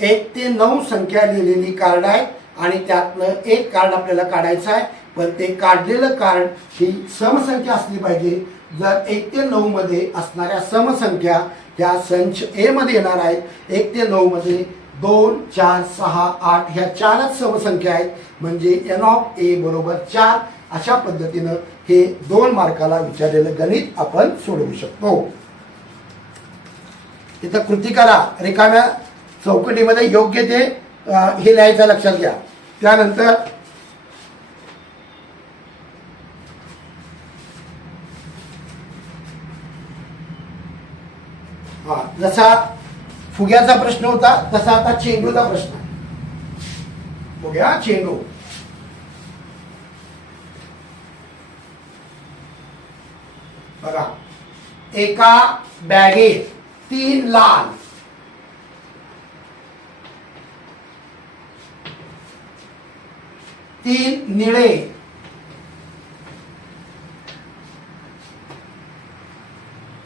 1 ते 9 संख्या लिहिलेली कार्ड आहे आणि त्यातनं एक कार्ड आपल्याला काढायचं आहे. पण ते काढलेलं कार्ड ही समसंख्या असली पाहिजे. जर 1 ते 9 मध्ये असणाऱ्या समसंख्या ह्या संच ए मध्ये येणार आहेत. 1 ते 9 मध्ये 2 4 6 8 ह्या 4च समसंख्या आहेत. म्हणजे एन ऑफ ए बरोबर 4. अशा पद्धतीनं हे 2 मार्काला विचारलेलं गणित आपण सोडवू शकतो. इथं कृती करा. रिकाम्या चौकटीमध्ये योग्य ते हे लिहायचं लक्षात घ्या. त्यानंतर जसा फुग्याचा प्रश्न होता तसा आता चेंडूचा प्रश्न आहे. फुग्या चेंडू. बघा एका बॅगेत 3 लाल 3 निळे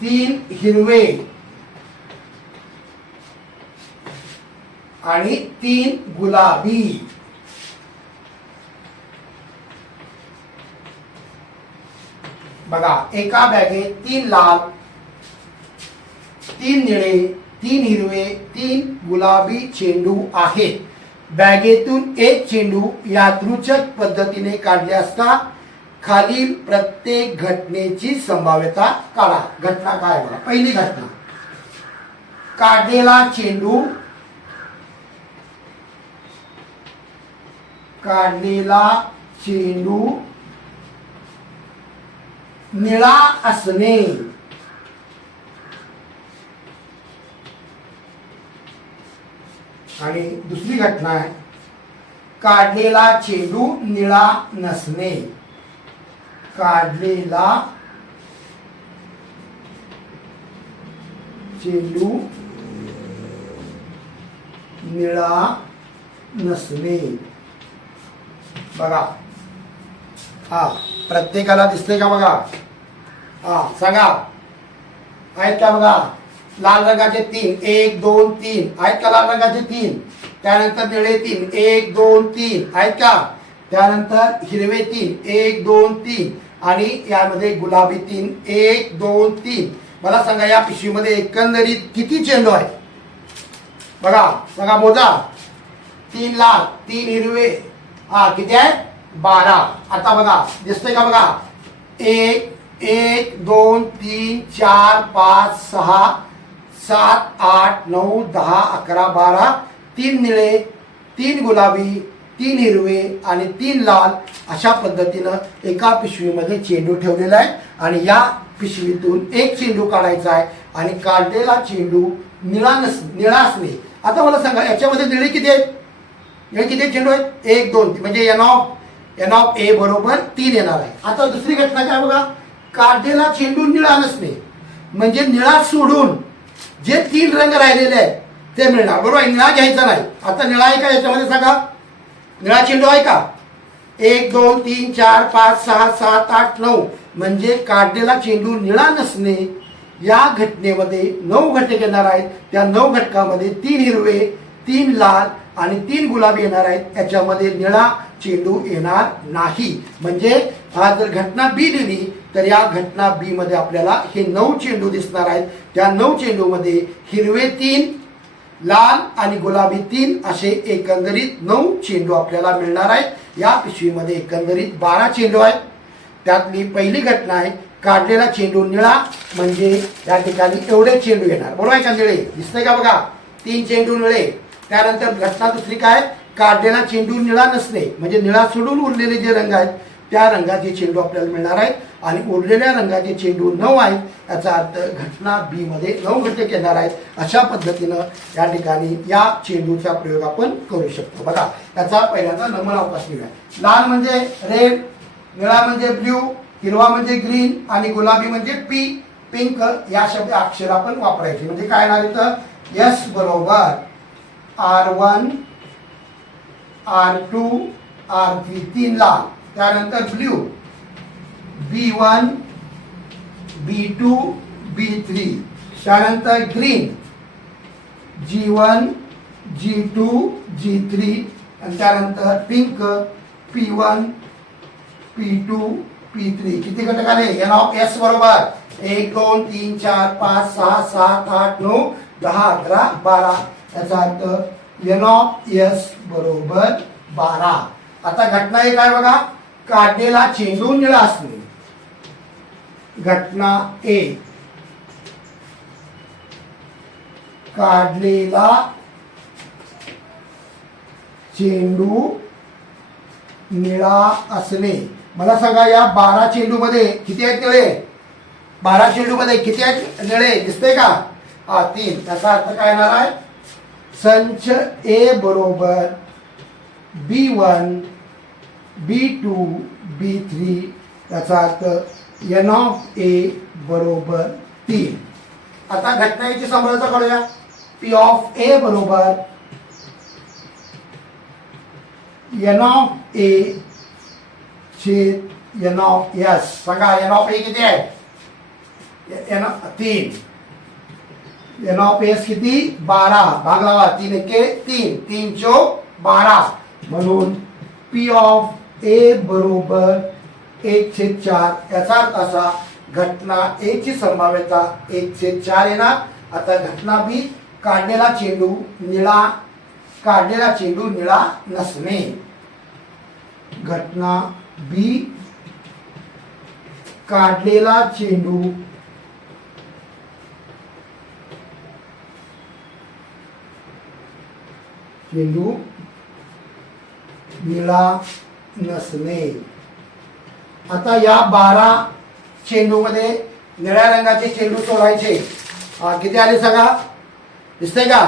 3 हिरवे आणि 3 गुलाबी. बघा एका बॅगेत 3 लाल 3 निळे 3 हिरवे 3 गुलाबी चेंडू आहेत. बॅगेतून एक चेंडू यादृच्छिक पद्धतीने काढले असता खालील प्रत्येक घटनेची संभाव्यता काढा. घटना काय बघा. पहिली घटना काढलेला चेंडू निळा असणे. आणि दुसरी घटना आहे, काढलेला चेंडू निळा नसणे. काढलेला चेंडू निळा नसणे. बघा, हा प्रत्येकाला दिसतंय का बघा? हा सांगा, आहेत का बघा? लाल रंगाचे 3, 1 2 3 आहेत का? लाल रंगाचे 3. त्यानंतर निळे 3, 1 2 3 आहेत का? त्यानंतर हिरवे 3, 1 2 3 आणि यामध्ये गुलाबी 3, 1 2 3. मला सांगा, या पिशवीमध्ये एकंदरीत किती चेंडू आहेत? बघा, सांगा, मोजा. 3 लाल, 3 हिरवे, हा किती आहे? 12. आता बघा, दिसतंय का बघा? 1 1 2 3 4 5 6 7 8 9 10 11 12. 3 निळे, 3 गुलाबी, 3 हिरवे आणि 3 लाल अशा पद्धतीनं एका पिशवीमध्ये चेंडू ठेवलेला आहे. आणि या पिशवीतून एक चेंडू काढायचा आहे आणि काढलेला चेंडू निळा असणे. आता मला सांगा, याच्यामध्ये निळे किती आहेत? निळे किती चेंडू आहेत? 1 2 म्हणजे एन ऑफ ए बरोबर 3 येणार आहे. आता दुसरी घटना काय बघा, काढलेला चेंडू निळा नसणे म्हणजे निळा सोडून जे 3 रंग राहिलेले आहेत ते मिळणार. बरोबर, निळा घ्यायचा नाही. आता निळा आहे का याच्यामध्ये? सांगा, निळा चेंडू आहे का? 1 2 3 4 5 6 7 8 9 म्हणजे काढलेला चेंडू निळा नसणे. या घटनेमध्ये 9 घटक येणार आहेत. त्या 9 घटकामध्ये 3 हिरवे, 3 लाल आणि 3 गुलाबी येणार आहेत. याच्यामध्ये निळा चेंडू येणार नाही. म्हणजे हा जर घटना बी दिली तर या घटना बी मध्ये आपल्याला हे 9 चेंडू दिसणार आहेत. त्या 9 चेंडू मध्ये हिरवे 3, लाल आणि गुलाबी 3 असे एकंदरीत 9 चेंडू आपल्याला मिळणार आहेत. या पिशवीमध्ये एकंदरीत 12 चेंडू आहेत. त्यातली पहिली घटना आहे, काढलेला चेंडू निळा म्हणजे या ठिकाणी एवढे चेंडू येणार. बरोबर आहे का? निळे दिसतंय का बघा? 3 चेंडू निळे. त्यानंतर घटना दुसरी काय, काढलेला चेंडू निळा नसणे म्हणजे निळा सोडून उरलेले जे रंग आहेत त्या रंगाचे चेंडू आपल्याला मिळणार आहेत. आणि उरलेल्या रंगाचे चेंडू 9 आहेत. याचा अर्थ घटना बी मध्ये 9 घटक येणार आहेत. अशा पद्धतीनं या ठिकाणी या चेंडूचा प्रयोग आपण करू शकतो. बघा, त्याचा पहिल्यांदा नमुना अवकाश घेऊया. लाल म्हणजे रेड, निळा म्हणजे ब्ल्यू, हिरवा म्हणजे ग्रीन आणि गुलाबी म्हणजे पिंक. या शब्द अक्षर आपण वापरायचे. म्हणजे काय येणार इथं? एस बरोबर R1 R2 R3 3 लाल. त्यानंतर ब्ल्यू B1 B2 B3. त्यानंतर ग्रीन G1 G2 G3 आणि त्यानंतर पिंक P1 P2 P3. किती घटक आले? एन ऑफ एस बरोबर 1 2 3 4 5 6 7 8 9 10 11 12. याचा अर्थ एन ऑफ एस बरोबर 12. आता घटना एक आहे बघा, काढलेला चेंडू निळा असणे. घटना ए, काढलेला चेंडू निळा असणे. मला सांगा, या 12 चेंडू मध्ये किती आहेत निळे? 12 चेंडू मध्ये किती आहेत निळे? दिसते का? हा 3. त्याचा अर्थ काय येणार आहे? संच ए बरोबर B1 B2 B3. याचा अर्थ एन ऑफ ए बरोबर 3. आता घटना याची समजायचं करूया. पी ऑफ ए बरोबर एन ऑफ ए छेद एन ऑफ एस. सांगा, एन ऑफ ए किती आहे? 3. एन ऑफ एस किती? 12. भाग लावा. 3 एके 3, 3 चौक 12. म्हणून पी ऑफ ए बरोबर 1/4. याचा अर्थ असा, घटना ए ची संभाव्यता 1/4 येणार. आता घटना बी, काढलेला चेंडू निळा नसणे. घटना बी, काढलेला चेंडू निळा नसणे. आता या 12 चेंडूमध्ये निळ्या रंगाचे चेंडू सोडायचे. किती आले सांगा? दिसतंय का?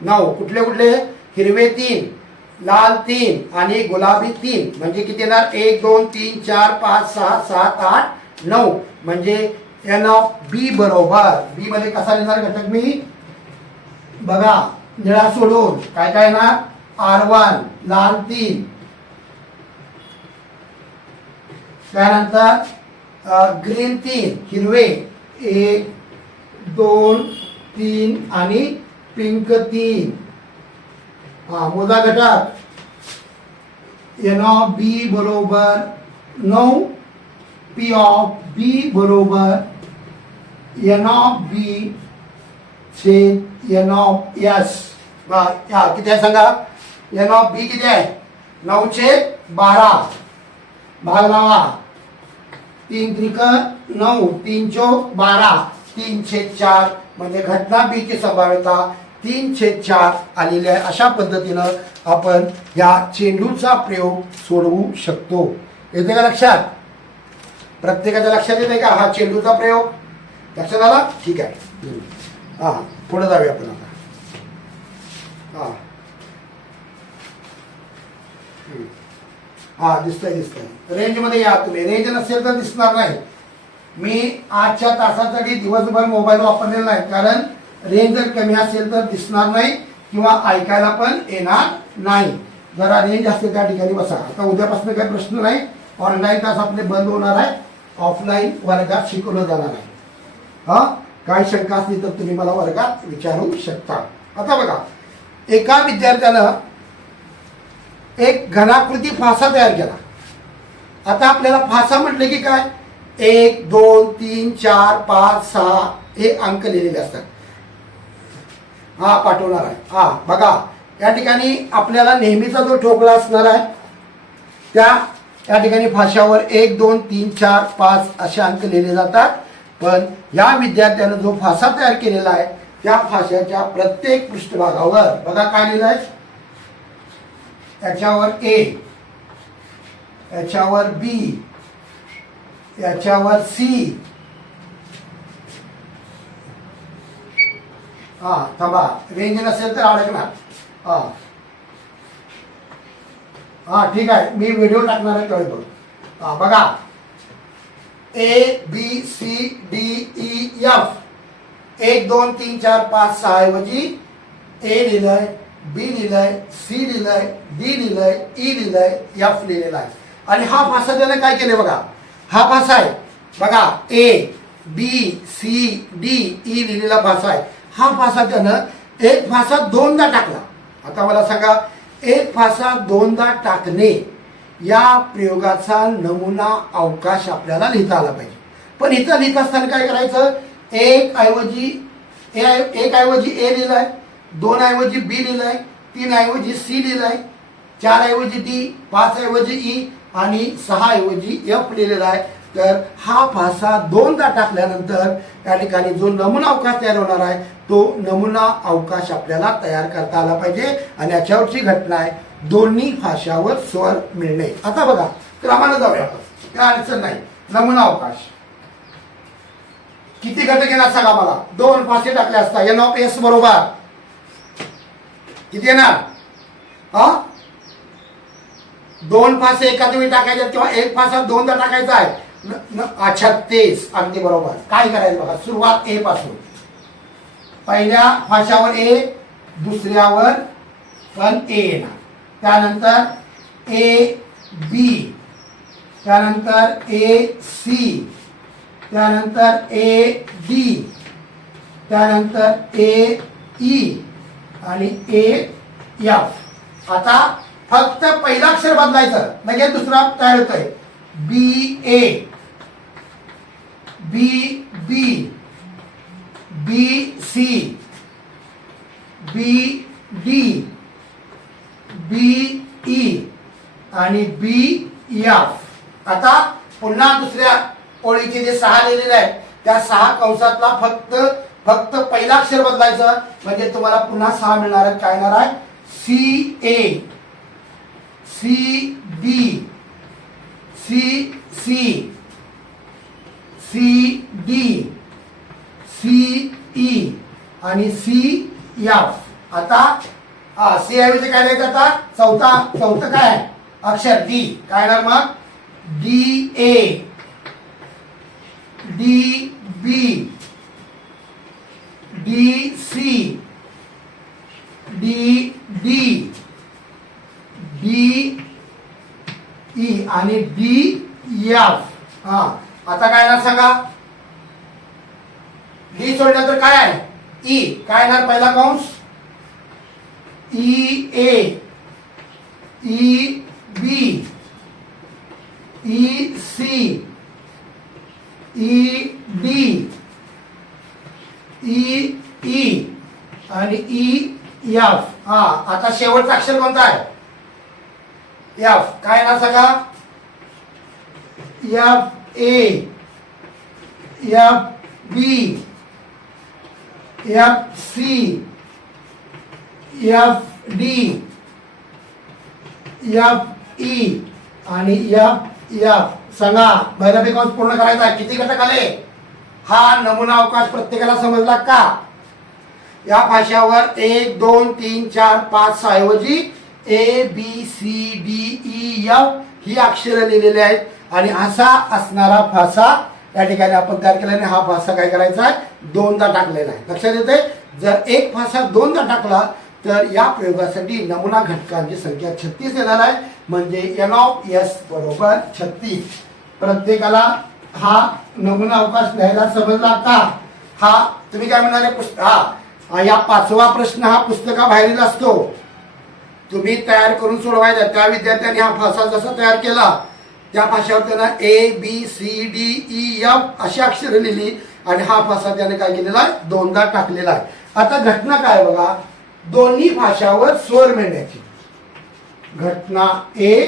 9. कुठले कुठले? हिरवे 3, लाल 3 आणि गुलाबी 3. म्हणजे किती येणार? 1 2 3 4 5 6 7 8 9. म्हणजे एन ऑफ बी बरोबर, बी मध्ये कसा लिहिणार घटक मी? बघा, निळा सोडून काय काय येणार? R1, लाल 3, त्यानंतर ग्रीन 3, हिरवे 1 2 3 आणि पिंक 3. मोजा घटक. एन ऑफ बी बरोबर 9, पी ऑफ बी बरोबर एन ऑफ बी छेद एन ऑफ एस. किती आहे सांगा? एन ऑफ बी किती आहे? 9/12. भाग लावा. 3 त्रिक 9, 3 चौक 12, 3/4. म्हणजे घटना बी ची संभाव्यता 3/4 आलेली आहे. अशा पद्धतीनं आपण या चेंडूचा प्रयोग सोडवू शकतो. येते का लक्षात? प्रत्येकाच्या लक्षात येते का हा चेंडूचा प्रयोग? लक्षात आला? ठीक आहे. पुढे जाऊया आपण आता. दिसतंय. रेंज मध्ये या तुम्ही. रेंज नसेल तर दिसणार नाही. मी आजच्या तासासाठी दिवसभर मोबाईल वापरलेला नाही, कारण रेंज जर कमी असेल तर दिसणार नाही किंवा ऐकायला पण येणार नाही. जरा रेंज असते त्या ठिकाणी बसा. आता उद्यापासून काही प्रश्न नाही. ऑनलाईन तास आपले बंद होणार आहे. ऑफलाईन वर्गात शिकवलं जाणार आहे. काय शंका असली तर तुम्ही मला वर्गात विचारू शकता. आता बघा, एका विद्यार्थ्यानं एक घनाकृती फासा तयार केला. आता आपल्याला फासा म्हटले की काय? 1 2 3 4 5 6 हे अंक लिहिलेले असतात. पाठवणार आहे. बघा, या ठिकाणी आपल्याला नेहमीचा जो ठोकळा असणार आहे त्या ठिकाणी फाशावर 1 2 3 4 5 असे अंक लिहिले जातात. पण या विद्यार्थ्यानं जो फासा तयार केलेला आहे त्या फाशाच्या प्रत्येक पृष्ठभागावर बघा काय लिहिलंय? याच्यावर A, याच्यावर B, याच्यावर C. थांबा, रेंज नसेल तर अडकणार. ठीक आहे, मी व्हिडिओ टाकणार आहे कळतो. बघा, A B C D E F. 1 2 3 4 5 6 ऐवजी A लिहिलंय, B लिहिलंय, C लिहिलंय, D लिहिलंय, E लिहिलंय, F लिहिलेला आहे. आणि हा फासा त्याने काय केले बघा, हा फासा आहे बघा, A B C D E लिहिलेला फासा आहे. हा फासा त्यानं एक फासा दोनदा टाकला. आता मला सांगा, एक फासा दोनदा टाकणे या प्रयोगाचा नमुना अवकाश आपल्याला लिहिता आला पाहिजे. पण इथं लिहित असताना काय करायचं? एक ऐवजी ए लिहिलाय, 2 ऐवजी बी लिहिलाय, 3 ऐवजी सी लिहिलाय, 4 ऐवजी डी, 5 ऐवजी ई आणि 6 ऐवजी एफ लिहिलेला आहे. तर हा फासा दोनदा टाकल्यानंतर त्या ठिकाणी जो नमुना अवकाश तयार होणार आहे तो नमुना अवकाश आपल्याला तयार करता आला पाहिजे. आणि याच्यावरची घटना आहे दोन्ही फाशावर स्वर मिळणे. आता बघा, क्रमानं जाऊया आपण, काय अडचण नाही. नमुना अवकाश किती घटक येणार सांगा मला? 2 फासे टाकले असता एन ऑफ एस बरोबर किती येणार? 2 फासे एकाच वेळी टाकायचे किंवा एक फासा दोनदा टाकायचा आहे. 36. अगदी बरोबर. काय करायचं बघा, सुरुवात ए पासून. पहिल्या फाशावर ए, दुसऱ्यावर पण ए येणार, त्यानंतर ए बी, त्यानंतर ए सी, त्यानंतर ए डी, त्यानंतर ए ई आणि ए एफ. आता फक्त पहिला अक्षर बदलायचं, म्हणजे दुसरा तयार होतोय. बी ए, बी बी, बी सी, बी डी, बी ई आणि बी एफ. आता पुन्हा दुसऱ्या ओळीचे जे 6 लिहिलेले आहेत त्या 6 कंसातला फक्त पहिला अक्षर बदलायचं, म्हणजे तुम्हाला पुन्हा 6 मिळणार आहे. काय येणार आहे? C A, C B, C C, C D, C E आणि सी एफ. आता सी ऐवजी काय द्यायचं? आता चौथं काय आहे? अक्षर डी. काय येणार मग? D A, D B, D C, D D, D E आणि डी एफ. आता काय येणार सांगा? डी सोडलं तर काय आहे? ई. काय येणार पहिला कंस? E A, E B, E C, E D, E E आणि ई एफ. आता शेवटचा अक्षर कोणता आहे? एफ. काय येणार सांगा? F A, F B, F C, F D, F E आणि एफ एफ. सांगा भैरवी कंस पूर्ण करायचा. किती घटक आले? हा नमुना अवकाश प्रत्येकाला समजला का? या भाषावर 1 2 3 4 5 6 ऐवजी A B C D E F ही अक्षरं लिहिलेली आहेत. आणि असा असणारा फासा या ठिकाणी आपण तयार केला. हा फासा काय करायचा आहे? दोनदा टाकलेला आहे. लक्षात येते? जर एक फासा दोनदा टाकला तर या प्रयोगासाठी नमुना घटकांची संख्या 36 येणार आहे. म्हणजे एन ऑफ एस बरोबर 36. प्रत्येकाला हा नमुना अवकाश लिहायला समजला का? हा तुम्ही काय म्हणाले? या 5वा प्रश्न हा पुस्तकाबाहेरील असतो. तुम्ही तयार करून सोडवायचा. त्या विद्यार्थ्यांनी हा फासा जसा तयार केला त्या भाषेवर त्यांना A B C D E F अशी अक्षरं लिहिली आणि हा फासा त्याने काय केलेला आहे? दोनदा टाकलेला आहे. आता घटना काय बघा? दोन्ही भाषावर स्वर मिळण्याची घटना ए,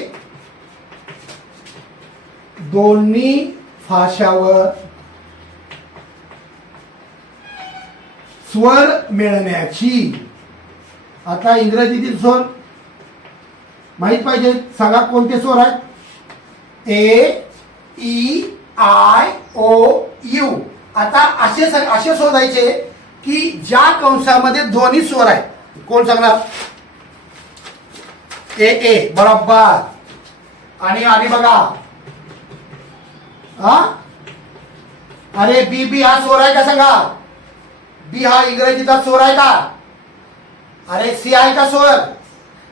दोन्ही भाषावर स्वर मिळण्याची. आता इंग्रजीतील स्वर माहित पाहिजे. सांगा कोणते स्वर आहेत? ए ई आय ओ यू. आता असे शोधायचे की ज्या कंसामध्ये दोन्ही स्वर आहेत. कोण सांगणार? ए ए बरोबर. आणि बघा अरे बी बी हा स्वर आहे का? सांगा. बी हा इंग्रजीचा स्वर आहे का? अरे सी आहे का स्वर?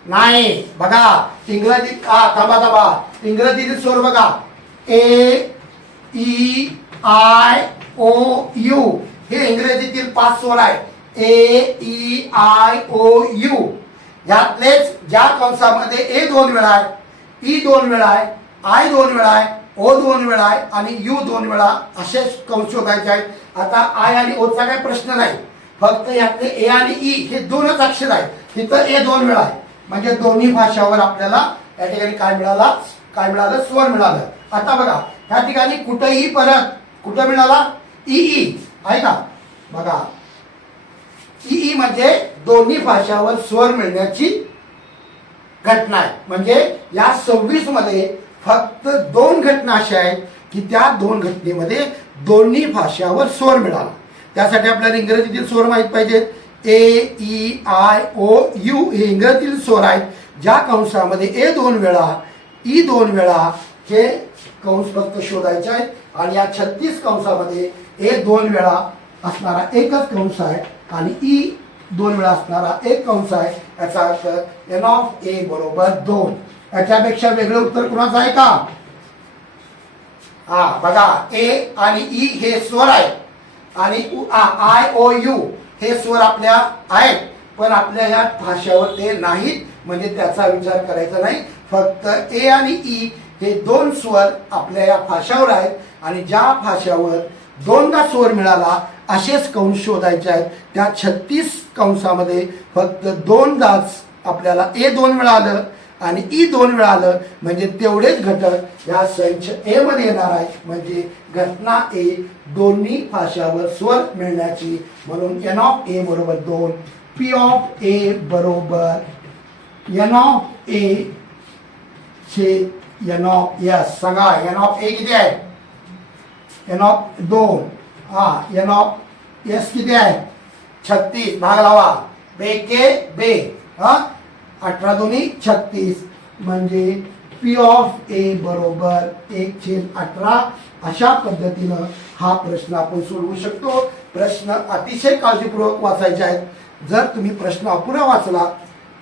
नाही. बघा इंग्रजी थांबा इंग्रजीतील स्वर बघा. ए ई आय ओ यू हे इंग्रजीतील 5 स्वर आहेत. ए ई आय ओ यू. यातलेच ज्या कंसामध्ये ए 2 वेळा आहे, ई 2 वेळा आहे, आय 2 वेळा आहे, ओ 2 वेळा आहे आणि यू 2 वेळा असे कंस शोधायचे आहेत. आता आय आणि ओचा काही प्रश्न नाही. फक्त यातले ए आणि ई हे 2च अक्षर आहेत. तिथं ए 2 वेळा आहे. म्हणजे दोन्ही भाषावर आपल्याला या ठिकाणी काय मिळालं? स्वर मिळालं. आता बघा या ठिकाणी कुठेही परत कुठं मिळाला? ई ई आहे का? बघा ई म्हणजे दोन्ही भाषावर स्वर मिळण्याची घटना आहे. म्हणजे या 26 मध्ये फक्त 2 घटना अशा आहेत की त्या 2 घटनेमध्ये दोन्ही भाषावर स्वर मिळाला. त्यासाठी आपल्याला इंग्रजीतील स्वर माहित पाहिजेत. ए ई आय ओ यू हे इंग्रजीतील स्वर आहेत. ज्या कंसामध्ये ए 2 वेळा, ई 2 वेळा हे कंस फक्त शोधायचे आहेत. आणि या 36 कंसामध्ये ए 2 वेळा असणारा एकच कंस आहे आणि ई 2 वेळा असणारा एक कंस आहे. याचा अर्थ एन ऑफ ए बरोबर 2. याच्यापेक्षा वेगळं उत्तर कुणाचं आहे का? बघा ए आणि ई हे स्वर आहेत आणि आय ओ यू हे स्वर आपल्या आहेत. पण आपल्या या भाषावर ते नाहीत. म्हणजे त्याचा विचार करायचा नाही. फक्त ए आणि ई हे 2 स्वर आपल्या या भाषावर आहेत. आणि ज्या भाषावर 2दा स्वर मिळाला असेच कंस शोधायचे आहेत. त्या 36 कंसामध्ये फक्त 2दाच आपल्याला ए 2 वेळा आलं आणि ई 2 वेळा आलं. म्हणजे तेवढेच घटक या संच ए मध्ये येणार आहे. म्हणजे घटना ए दोन्ही भाषावर स्वर मिळण्याची. म्हणून एन ऑफ ए बरोबर 2. पी ऑफ ए बरोबर एन ऑफ ए छेद एन ऑफ एस. सांगा एन ऑफ ए किती आहे? N of 2 N of S किती आहे 36 भाग लावा बेके बे 18 दोन्ही 36 म्हणजे पी ऑफ ए बरोबर 1/18 अशा पद्धतीनं हा प्रश्न आपण सोडवू शकतो. प्रश्न अतिशय काळजीपूर्वक वाचायचे आहेत. जर तुम्ही प्रश्न अपुरा वाचला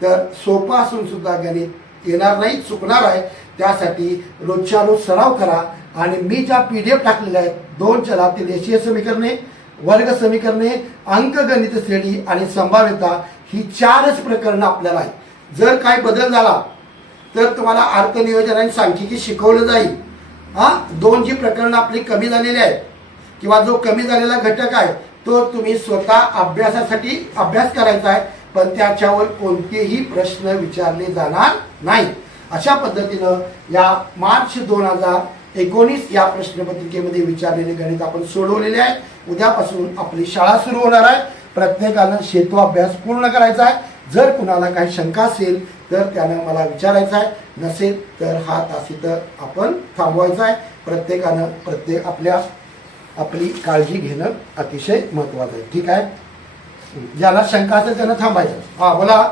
तर सोपा असून सुद्धा गणित येणार नाही, चुकणार आहे. त्यासाठी रोजच्या रोज सराव करा आणि मी ज्या PDF टाकलेल्या आहेत 2 चलातील रेषीय समीकरणे, वर्ग समीकरणे, अंकगणित श्रेणी आणि संभाव्यता ही 4च प्रकरणं आपल्याला आहेत. जर काही बदल झाला तर तुम्हाला अर्थनियोजन आणि सांख्यिकी शिकवलं जाईल. 2 जी प्रकरणं आपली कमी झालेली आहेत किंवा जो कमी झालेला घटक आहे तो तुम्ही स्वतः अभ्यासासाठी अभ्यास करायचा आहे, पण त्याच्यावर कोणतेही प्रश्न विचारले जाणार नाही. अशा पद्धतीनं या मार्च 2019 या प्रश्नपत्रिकेमध्ये विचारलेले गणित आपण सोडवलेले आहे. उद्यापासून आपली शाळा सुरू होणार आहे. प्रत्येकानं सेतू अभ्यास पूर्ण करायचा आहे. जर कुणाला काही शंका असेल तर त्यानं मला विचारायचं आहे, नसेल तर हा तास इथं आपण थांबवायचा आहे. प्रत्येकानं आपली काळजी घेणं अतिशय महत्त्वाचं आहे. ठीक आहे. ज्याला शंका असेल त्यानं थांबायचं. बोला.